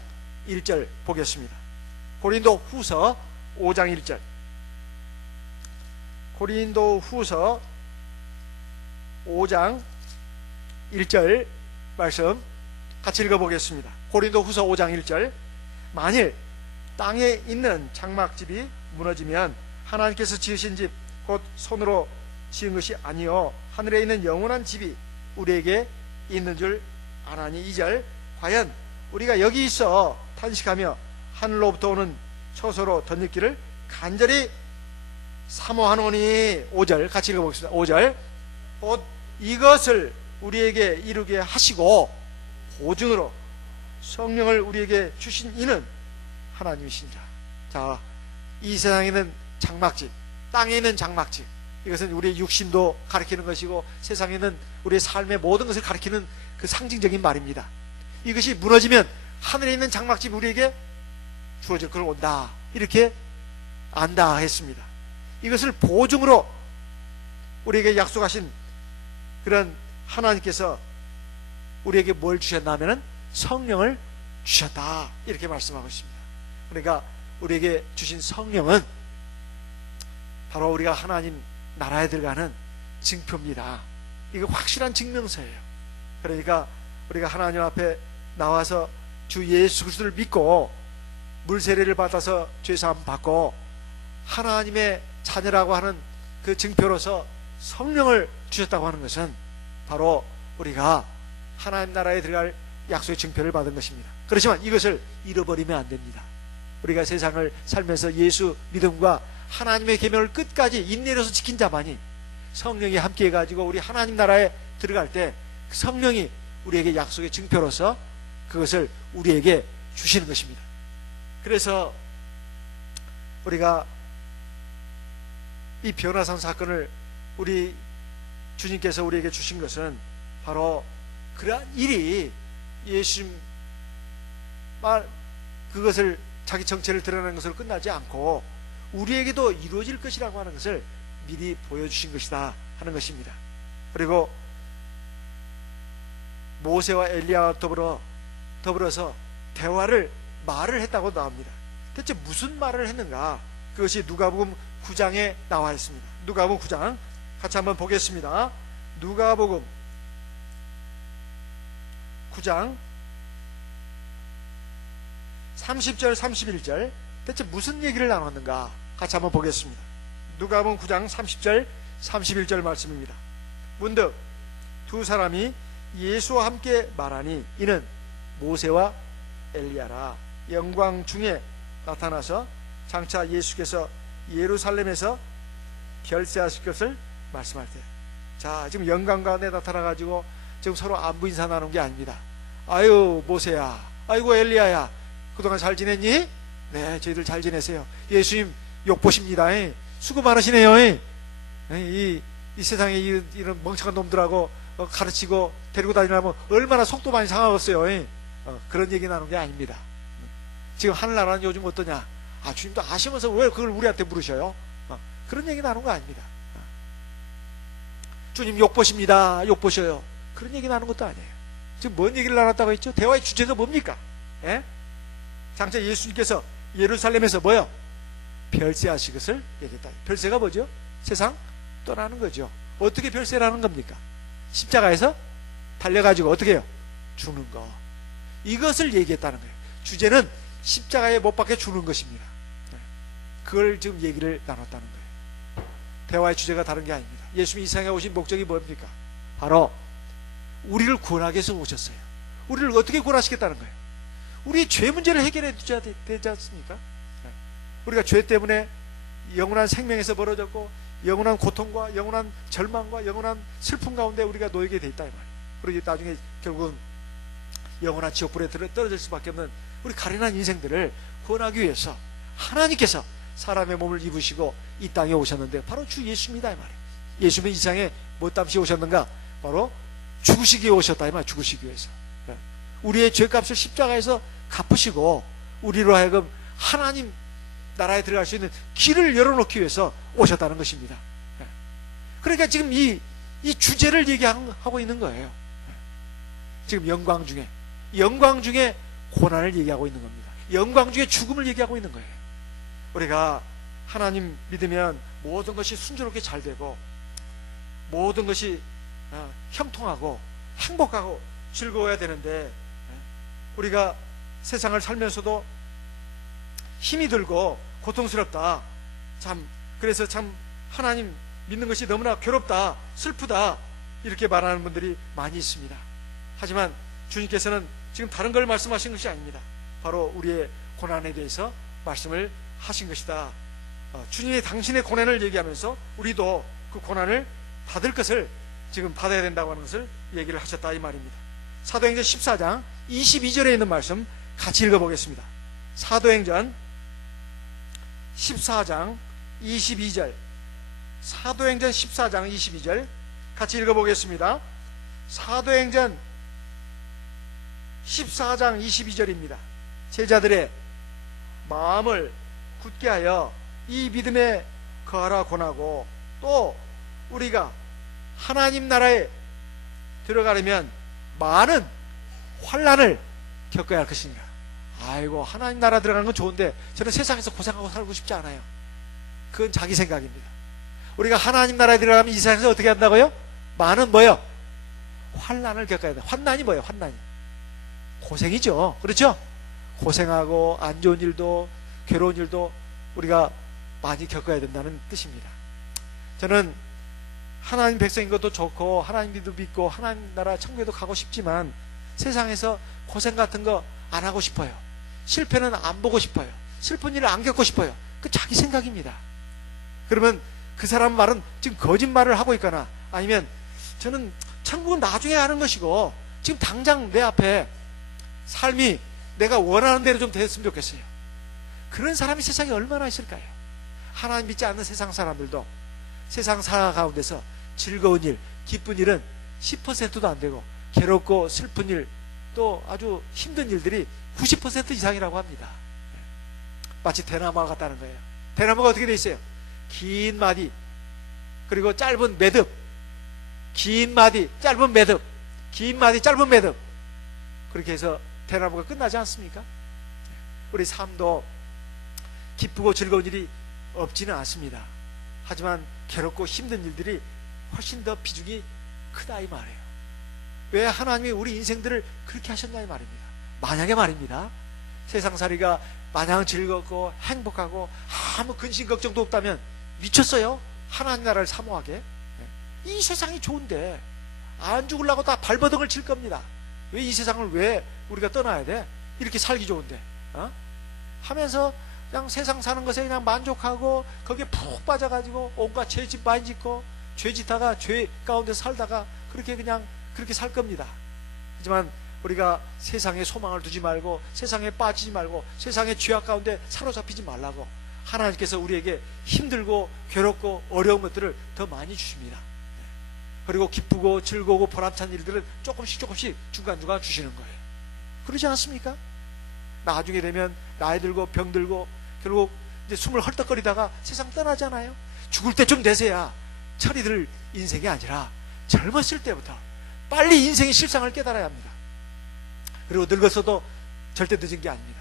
1절 보겠습니다. 고린도 후서 5장 1절. 고린도 후서 5장 1절 말씀 같이 읽어보겠습니다. 고린도 후서 5장 1절. 만일 땅에 있는 장막집이 무너지면 하나님께서 지으신 집 곧 손으로 지은 것이 아니요 하늘에 있는 영원한 집이 우리에게 있는 줄 아나니. 2절 과연 우리가 여기 있어 탄식하며 하늘로부터 오는 처소로 덧입기를 간절히 사모하노니. 5절 같이 읽어보겠습니다. 5절 곧 이것을 우리에게 이루게 하시고 보증으로 성령을 우리에게 주신 이는 하나님이시니라. 자, 이 세상에 있는 장막집, 땅에 있는 장막집, 이것은 우리의 육신도 가리키는 것이고 세상에 있는 우리의 삶의 모든 것을 가리키는 그 상징적인 말입니다. 이것이 무너지면 하늘에 있는 장막집이 우리에게 주어질 걸 온다, 이렇게 안다 했습니다. 이것을 보증으로 우리에게 약속하신 그런 하나님께서 우리에게 뭘 주셨냐면은 성령을 주셨다, 이렇게 말씀하고 있습니다. 그러니까 우리에게 주신 성령은 바로 우리가 하나님 나라에 들어가는 증표입니다. 이거 확실한 증명서예요. 그러니까 우리가 하나님 앞에 나와서 주 예수 그리스도를 믿고 물세례를 받아서 죄사함 받고 하나님의 자녀라고 하는 그 증표로서 성령을 주셨다고 하는 것은 바로 우리가 하나님 나라에 들어갈 약속의 증표를 받은 것입니다. 그렇지만 이것을 잃어버리면 안 됩니다. 우리가 세상을 살면서 예수 믿음과 하나님의 계명을 끝까지 인내로서 지킨 자만이 성령이 함께 해가지고 우리 하나님 나라에 들어갈 때 그 성령이 우리에게 약속의 증표로서 그것을 우리에게 주시는 것입니다. 그래서 우리가 이 변화산 사건을 우리 주님께서 우리에게 주신 것은 바로 그러한 일이 예수님 그것을 자기 정체를 드러내는 것으로 끝나지 않고 우리에게도 이루어질 것이라고 하는 것을 미리 보여주신 것이다 하는 것입니다. 그리고 모세와 엘리야와 더불어서 말을 했다고 나옵니다. 대체 무슨 말을 했는가? 그것이 누가복음 9장에 나와 있습니다. 누가복음 9장 같이 한번 보겠습니다. 누가복음 9장 30절 31절 대체 무슨 얘기를 나눴는가 같이 한번 보겠습니다. 누가복음 9장 30절 31절 말씀입니다. 문득 두 사람이 예수와 함께 말하니 이는 모세와 엘리야라. 영광 중에 나타나서 장차 예수께서 예루살렘에서 결세하실 것을 말씀할 때, 자, 지금 영광 가운데 나타나가지고 지금 서로 안부 인사 나누는 게 아닙니다. 아유 모세야, 아이고 엘리야야, 그동안 잘 지냈니? 네, 저희들 잘 지내세요. 예수님 욕보십니다. 수고 많으시네요. 이 세상에 이런 멍청한 놈들하고 가르치고 데리고 다니려면 얼마나 속도 많이 상하겠어요. 그런 얘기 나누는 게 아닙니다. 지금 하늘나라는 요즘 어떠냐? 아, 주님도 아시면서 왜 그걸 우리한테 물으셔요? 그런 얘기 나누는 거 아닙니다. 주님 욕보십니다. 욕보셔요. 그런 얘기 나누는 것도 아니에요. 지금 뭔 얘기를 나눴다고 했죠? 대화의 주제가 뭡니까? 예? 장차 예수님께서 예루살렘에서 뭐요? 별세하실 것을 얘기했다. 별세가 뭐죠? 세상 떠나는 거죠. 어떻게 별세라는 겁니까? 십자가에서 달려가지고 어떻게 해요? 주는 거. 이것을 얘기했다는 거예요. 주제는 십자가에 못 박혀 주는 것입니다. 그걸 지금 얘기를 나눴다는 거예요. 대화의 주제가 다른 게 아닙니다. 예수님이 이 세상에 오신 목적이 뭡니까? 바로 우리를 구원하기 위해서 오셨어요. 우리를 어떻게 구원하시겠다는 거예요? 우리 죄 문제를 해결해 줘야 되지 않습니까? 우리가 죄 때문에 영원한 생명에서 벌어졌고 영원한 고통과 영원한 절망과 영원한 슬픔 가운데 우리가 놓이게 돼 있다 이 말이에요. 그리고 나중에 결국은 영원한 지옥불에 떨어질 수밖에 없는 우리 가련한 인생들을 구원하기 위해서 하나님께서 사람의 몸을 입으시고 이 땅에 오셨는데 바로 주 예수입니다 이 말이에요. 예수님은 이 세상에 뭐 땀시 오셨는가? 바로 죽으시기 위해 오셨다 이 말이에요. 죽으시기 위해서 우리의 죄값을 십자가에서 갚으시고 우리로 하여금 하나님 나라에 들어갈 수 있는 길을 열어놓기 위해서 오셨다는 것입니다. 그러니까 지금 이 주제를 얘기하고 있는 거예요. 지금 영광 중에 고난을 얘기하고 있는 겁니다. 영광 중에 죽음을 얘기하고 있는 거예요. 우리가 하나님 믿으면 모든 것이 순조롭게 잘 되고 모든 것이 형통하고 행복하고 즐거워야 되는데 우리가 세상을 살면서도 힘이 들고 고통스럽다. 참 그래서 참 하나님 믿는 것이 너무나 괴롭다, 슬프다, 이렇게 말하는 분들이 많이 있습니다. 하지만 주님께서는 지금 다른 걸 말씀하신 것이 아닙니다. 바로 우리의 고난에 대해서 말씀을 하신 것이다. 주님이 당신의 고난을 얘기하면서 우리도 그 고난을 받을 것을 지금 받아야 된다고 하는 것을 얘기를 하셨다, 이 말입니다. 사도행전 14장 22절에 있는 말씀 같이 읽어보겠습니다. 사도행전 14장 22절, 사도행전 14장 22절 같이 읽어보겠습니다. 사도행전 14장 22절입니다. 제자들의 마음을 굳게 하여 이 믿음에 거하라 권하고, 또 우리가 하나님 나라에 들어가려면 많은 환난을 겪어야 할 것입니다. 아이고, 하나님 나라 들어가는 건 좋은데 저는 세상에서 고생하고 살고 싶지 않아요. 그건 자기 생각입니다. 우리가 하나님 나라에 들어가면 이 세상에서 어떻게 한다고요? 많은 뭐요? 환난을 겪어야 돼요. 환난이 뭐예요? 환난이 고생이죠. 그렇죠? 고생하고 안 좋은 일도 괴로운 일도 우리가 많이 겪어야 된다는 뜻입니다. 저는 하나님 백성인 것도 좋고 하나님 믿고 하나님 나라 천국에도 가고 싶지만 세상에서 고생 같은 거 안 하고 싶어요. 실패는 안 보고 싶어요. 슬픈 일을 안 겪고 싶어요. 그 자기 생각입니다. 그러면 그 사람 말은 지금 거짓말을 하고 있거나, 아니면 저는 천국은 나중에 하는 것이고 지금 당장 내 앞에 삶이 내가 원하는 대로 좀 됐으면 좋겠어요. 그런 사람이 세상에 얼마나 있을까요? 하나님 믿지 않는 세상 사람들도 세상 살아 가운데서 즐거운 일, 기쁜 일은 10%도 안 되고, 괴롭고 슬픈 일, 또 아주 힘든 일들이 90% 이상이라고 합니다. 마치 대나무와 같다는 거예요. 대나무가 어떻게 돼 있어요? 긴 마디, 그리고 짧은 매듭, 긴 마디, 짧은 매듭, 긴 마디, 짧은 매듭, 그렇게 해서 대나무가 끝나지 않습니까? 우리 삶도 기쁘고 즐거운 일이 없지는 않습니다. 하지만 괴롭고 힘든 일들이 훨씬 더 비중이 크다, 이 말이에요. 왜 하나님이 우리 인생들을 그렇게 하셨냐, 이 말입니다. 만약에 말입니다, 세상살이가 마냥 즐겁고 행복하고 아무 근심 걱정도 없다면 미쳤어요? 하나님 나라를 사모하게? 이 세상이 좋은데 안 죽으려고 다 발버둥을 칠 겁니다. 왜 이 세상을 왜 우리가 떠나야 돼? 이렇게 살기 좋은데 하면서 그냥 세상 사는 것에 그냥 만족하고 거기에 푹 빠져가지고 온갖 죄짓 많이 짓고 죄짓다가 죄 가운데 살다가 그렇게 살 겁니다. 하지만 우리가 세상에 소망을 두지 말고 세상에 빠지지 말고 세상의 죄악 가운데 사로잡히지 말라고 하나님께서 우리에게 힘들고 괴롭고 어려운 것들을 더 많이 주십니다. 그리고 기쁘고 즐거우고 보람찬 일들을 조금씩 중간중간 주시는 거예요. 그러지 않습니까? 나중에 되면 나이 들고 병 들고 결국 이제 숨을 헐떡거리다가 세상 떠나잖아요. 죽을 때쯤 되세야 철이 들 인생이 아니라 젊었을 때부터 빨리 인생의 실상을 깨달아야 합니다. 그리고 늙어서도 절대 늦은 게 아닙니다.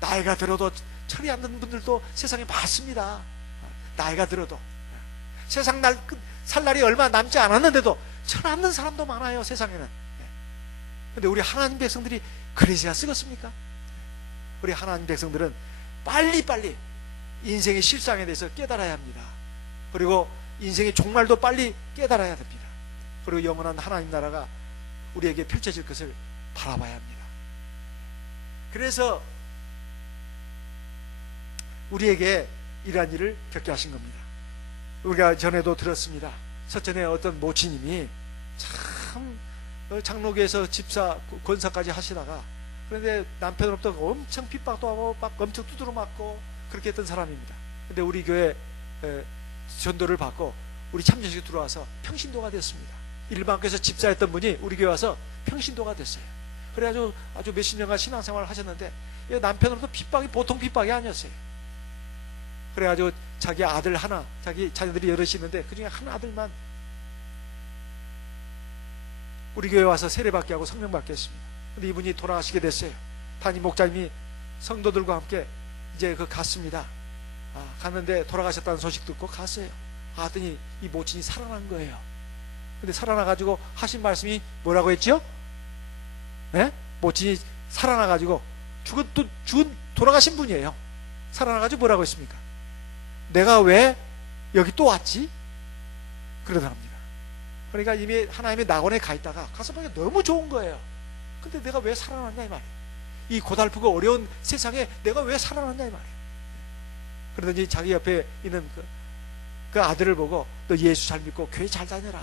나이가 들어도 철이 안 드는 분들도 세상에 많습니다. 나이가 들어도 세상 살 날이 얼마 남지 않았는데도 철 안 드는 사람도 많아요, 세상에는. 근데 우리 하나님 백성들이 그래서야 쓰겠습니까? 우리 하나님 백성들은 빨리빨리 인생의 실상에 대해서 깨달아야 합니다. 그리고 인생의 종말도 빨리 깨달아야 됩니다. 그리고 영원한 하나님 나라가 우리에게 펼쳐질 것을 바라봐야 합니다. 그래서 우리에게 이러한 일을 겪게 하신 겁니다. 우리가 전에도 들었습니다. 서천에 어떤 모치님이 참 장로교에서 집사 권사까지 하시다가, 그런데 남편으로부터 엄청 핍박도 하고 막 엄청 두드러 맞고 그렇게 했던 사람입니다. 근데 우리 교회 전도를 받고 우리 참전식에 들어와서 평신도가 됐습니다. 일반교에서 집사했던 분이 우리 교회 와서 평신도가 됐어요. 그래가지고 아주 몇십 년간 신앙생활을 하셨는데 남편으로부터 핍박이 보통 핍박이 아니었어요. 그래가지고 자기 아들 하나, 자기 자녀들이 여럿이 있는데 그 중에 한 아들만 우리 교회 와서 세례받게 하고 성령받게 했습니다. 근데 이분이 돌아가시게 됐어요. 담임 목자님이 성도들과 함께 이제 갔습니다. 갔는데 돌아가셨다는 소식 듣고 갔어요. 갔더니 이 모친이 살아난 거예요. 근데 살아나가지고 하신 말씀이 뭐라고 했죠? 네? 모친이 살아나가지고 돌아가신 분이에요. 살아나가지고 뭐라고 했습니까? 내가 왜 여기 또 왔지? 그러더랍니다. 그러니까 이미 하나님의 낙원에 가 있다가 가서 보니까 너무 좋은 거예요. 근데 내가 왜 살아났냐 이 말이에요. 이 고달프고 어려운 세상에 내가 왜 살아났냐 이 말이에요. 그러더니 자기 옆에 있는 그 아들을 보고 너 예수 잘 믿고 교회 잘 다녀라.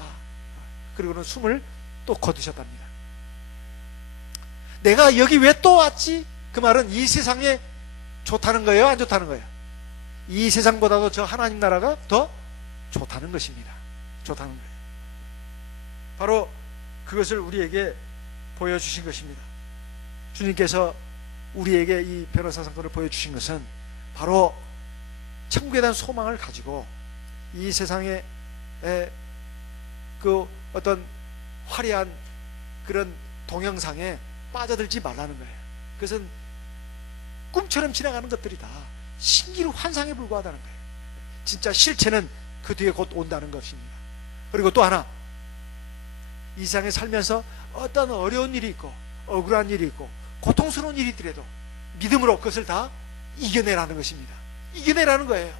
그리고는 숨을 또 거두셨답니다. 내가 여기 왜 또 왔지? 그 말은 이 세상에 좋다는 거예요? 안 좋다는 거예요? 이 세상보다도 저 하나님 나라가 더 좋다는 것입니다. 좋다는 거예요. 바로 그것을 우리에게 보여주신 것입니다. 주님께서 우리에게 이 변호사 사건을 보여주신 것은 바로 천국에 대한 소망을 가지고 이 세상에 그 어떤 화려한 그런 동영상에 빠져들지 말라는 거예요. 그것은 꿈처럼 지나가는 것들이다. 신기루 환상에 불과하다는 거예요. 진짜 실체는 그 뒤에 곧 온다는 것입니다. 그리고 또 하나, 이 세상에 살면서 어떤 어려운 일이 있고 억울한 일이 있고 고통스러운 일이 있더라도 믿음으로 그것을 다 이겨내라는 것입니다. 이겨내라는 거예요.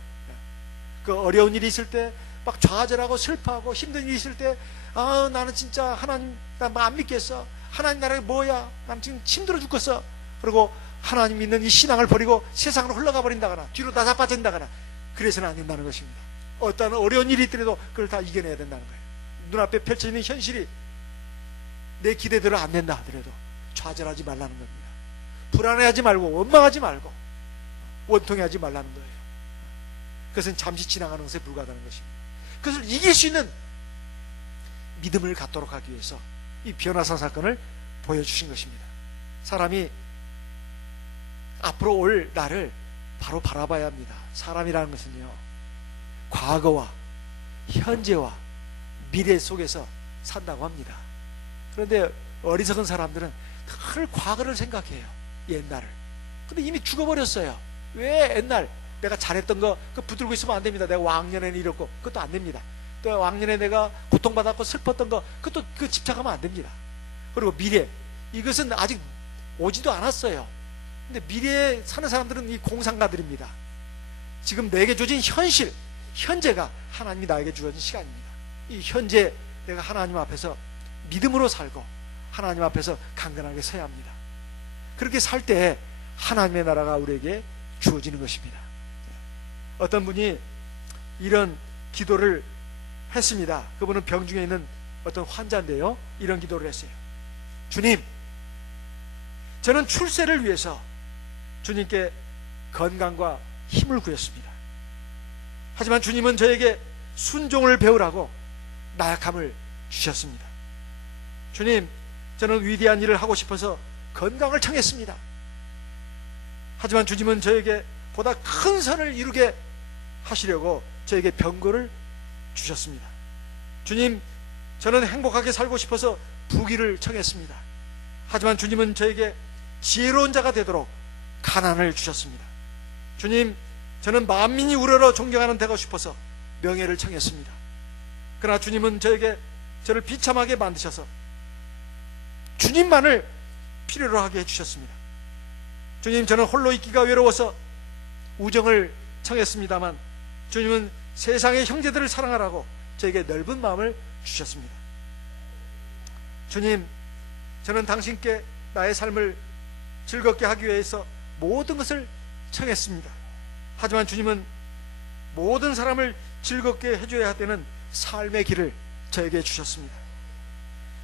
그 어려운 일이 있을 때 막 좌절하고 슬퍼하고 힘든 일이 있을 때 나는 진짜 하나님 나 안 믿겠어. 하나님 나라가 뭐야? 난 지금 힘들어 죽겠어. 그리고 하나님 믿는 이 신앙을 버리고 세상으로 흘러가 버린다거나 뒤로 다 자빠진다거나 그래서는 안 된다는 것입니다. 어떤 어려운 일이 있더라도 그걸 다 이겨내야 된다는 거예요. 눈앞에 펼쳐지는 현실이 내 기대대로 안 된다 하더라도 좌절하지 말라는 겁니다. 불안해하지 말고 원망하지 말고 원통해하지 말라는 거예요. 그것은 잠시 지나가는 것에 불과하다는 것입니다. 그것을 이길 수 있는 믿음을 갖도록 하기 위해서 이 변화사 사건을 보여주신 것입니다. 사람이 앞으로 올 날을 바로 바라봐야 합니다. 사람이라는 것은요, 과거와 현재와 미래 속에서 산다고 합니다. 그런데 어리석은 사람들은 늘 과거를 생각해요. 옛날을. 근데 이미 죽어버렸어요. 왜 옛날 내가 잘했던 거 그거 붙들고 있으면 안 됩니다. 내가 왕년에는 이렇고 그것도 안 됩니다. 또 왕년에 내가 고통받았고 슬펐던 거 그것도 그 집착하면 안 됩니다. 그리고 미래, 이것은 아직 오지도 않았어요. 근데 미래에 사는 사람들은 이 공상가들입니다. 지금 내게 주어진 현실, 현재가 하나님이 나에게 주어진 시간입니다. 이 현재 내가 하나님 앞에서 믿음으로 살고 하나님 앞에서 강건하게 서야 합니다. 그렇게 살 때 하나님의 나라가 우리에게 주어지는 것입니다. 어떤 분이 이런 기도를 했습니다. 그분은 병중에 있는 어떤 환자인데요, 이런 기도를 했어요. 주님, 저는 출세를 위해서 주님께 건강과 힘을 구했습니다. 하지만 주님은 저에게 순종을 배우라고 나약함을 주셨습니다. 주님, 저는 위대한 일을 하고 싶어서 건강을 청했습니다. 하지만 주님은 저에게 보다 큰 선을 이루게 하시려고 저에게 병고를 주셨습니다. 주님, 저는 행복하게 살고 싶어서 부귀를 청했습니다. 하지만 주님은 저에게 지혜로운 자가 되도록 가난을 주셨습니다. 주님, 저는 만민이 우러러 존경하는 되고 싶어서 명예를 청했습니다. 그러나 주님은 저에게 저를 비참하게 만드셔서 주님만을 필요로 하게 해주셨습니다. 주님, 저는 홀로 있기가 외로워서 우정을 청했습니다만 주님은 세상의 형제들을 사랑하라고 저에게 넓은 마음을 주셨습니다. 주님, 저는 당신께 나의 삶을 즐겁게 하기 위해서 모든 것을 청했습니다. 하지만 주님은 모든 사람을 즐겁게 해줘야 되는 삶의 길을 저에게 주셨습니다.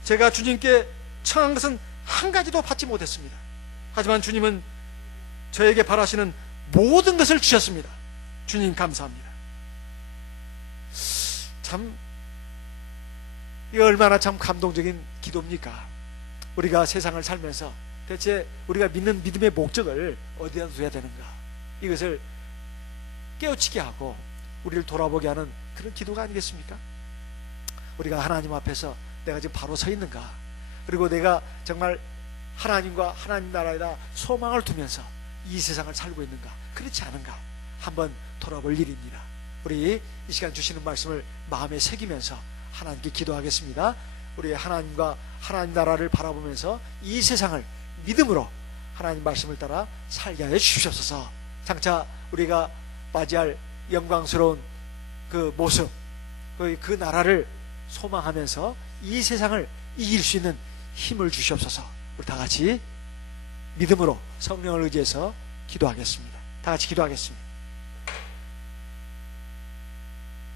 제가 주님께 청한 것은 한 가지도 받지 못했습니다. 하지만 주님은 저에게 바라시는 모든 것을 주셨습니다. 주님 감사합니다. 참, 이 얼마나 참 감동적인 기도입니까? 우리가 세상을 살면서 대체 우리가 믿는 믿음의 목적을 어디다 둬야 되는가, 이것을 깨우치게 하고 우리를 돌아보게 하는 그런 기도가 아니겠습니까? 우리가 하나님 앞에서 내가 지금 바로 서 있는가, 그리고 내가 정말 하나님과 하나님 나라에다 소망을 두면서 이 세상을 살고 있는가, 그렇지 않은가 한번 돌아볼 일입니다. 우리 이 시간 주시는 말씀을 마음에 새기면서 하나님께 기도하겠습니다. 우리 하나님과 하나님 나라를 바라보면서 이 세상을 믿음으로 하나님 말씀을 따라 살게 하여 주시옵소서. 장차 우리가 맞이할 영광스러운 그 모습, 그 나라를 소망하면서 이 세상을 이길 수 있는 힘을 주시옵소서. 우리 다 같이 믿음으로 성령을 의지해서 기도하겠습니다. 다 같이 기도하겠습니다.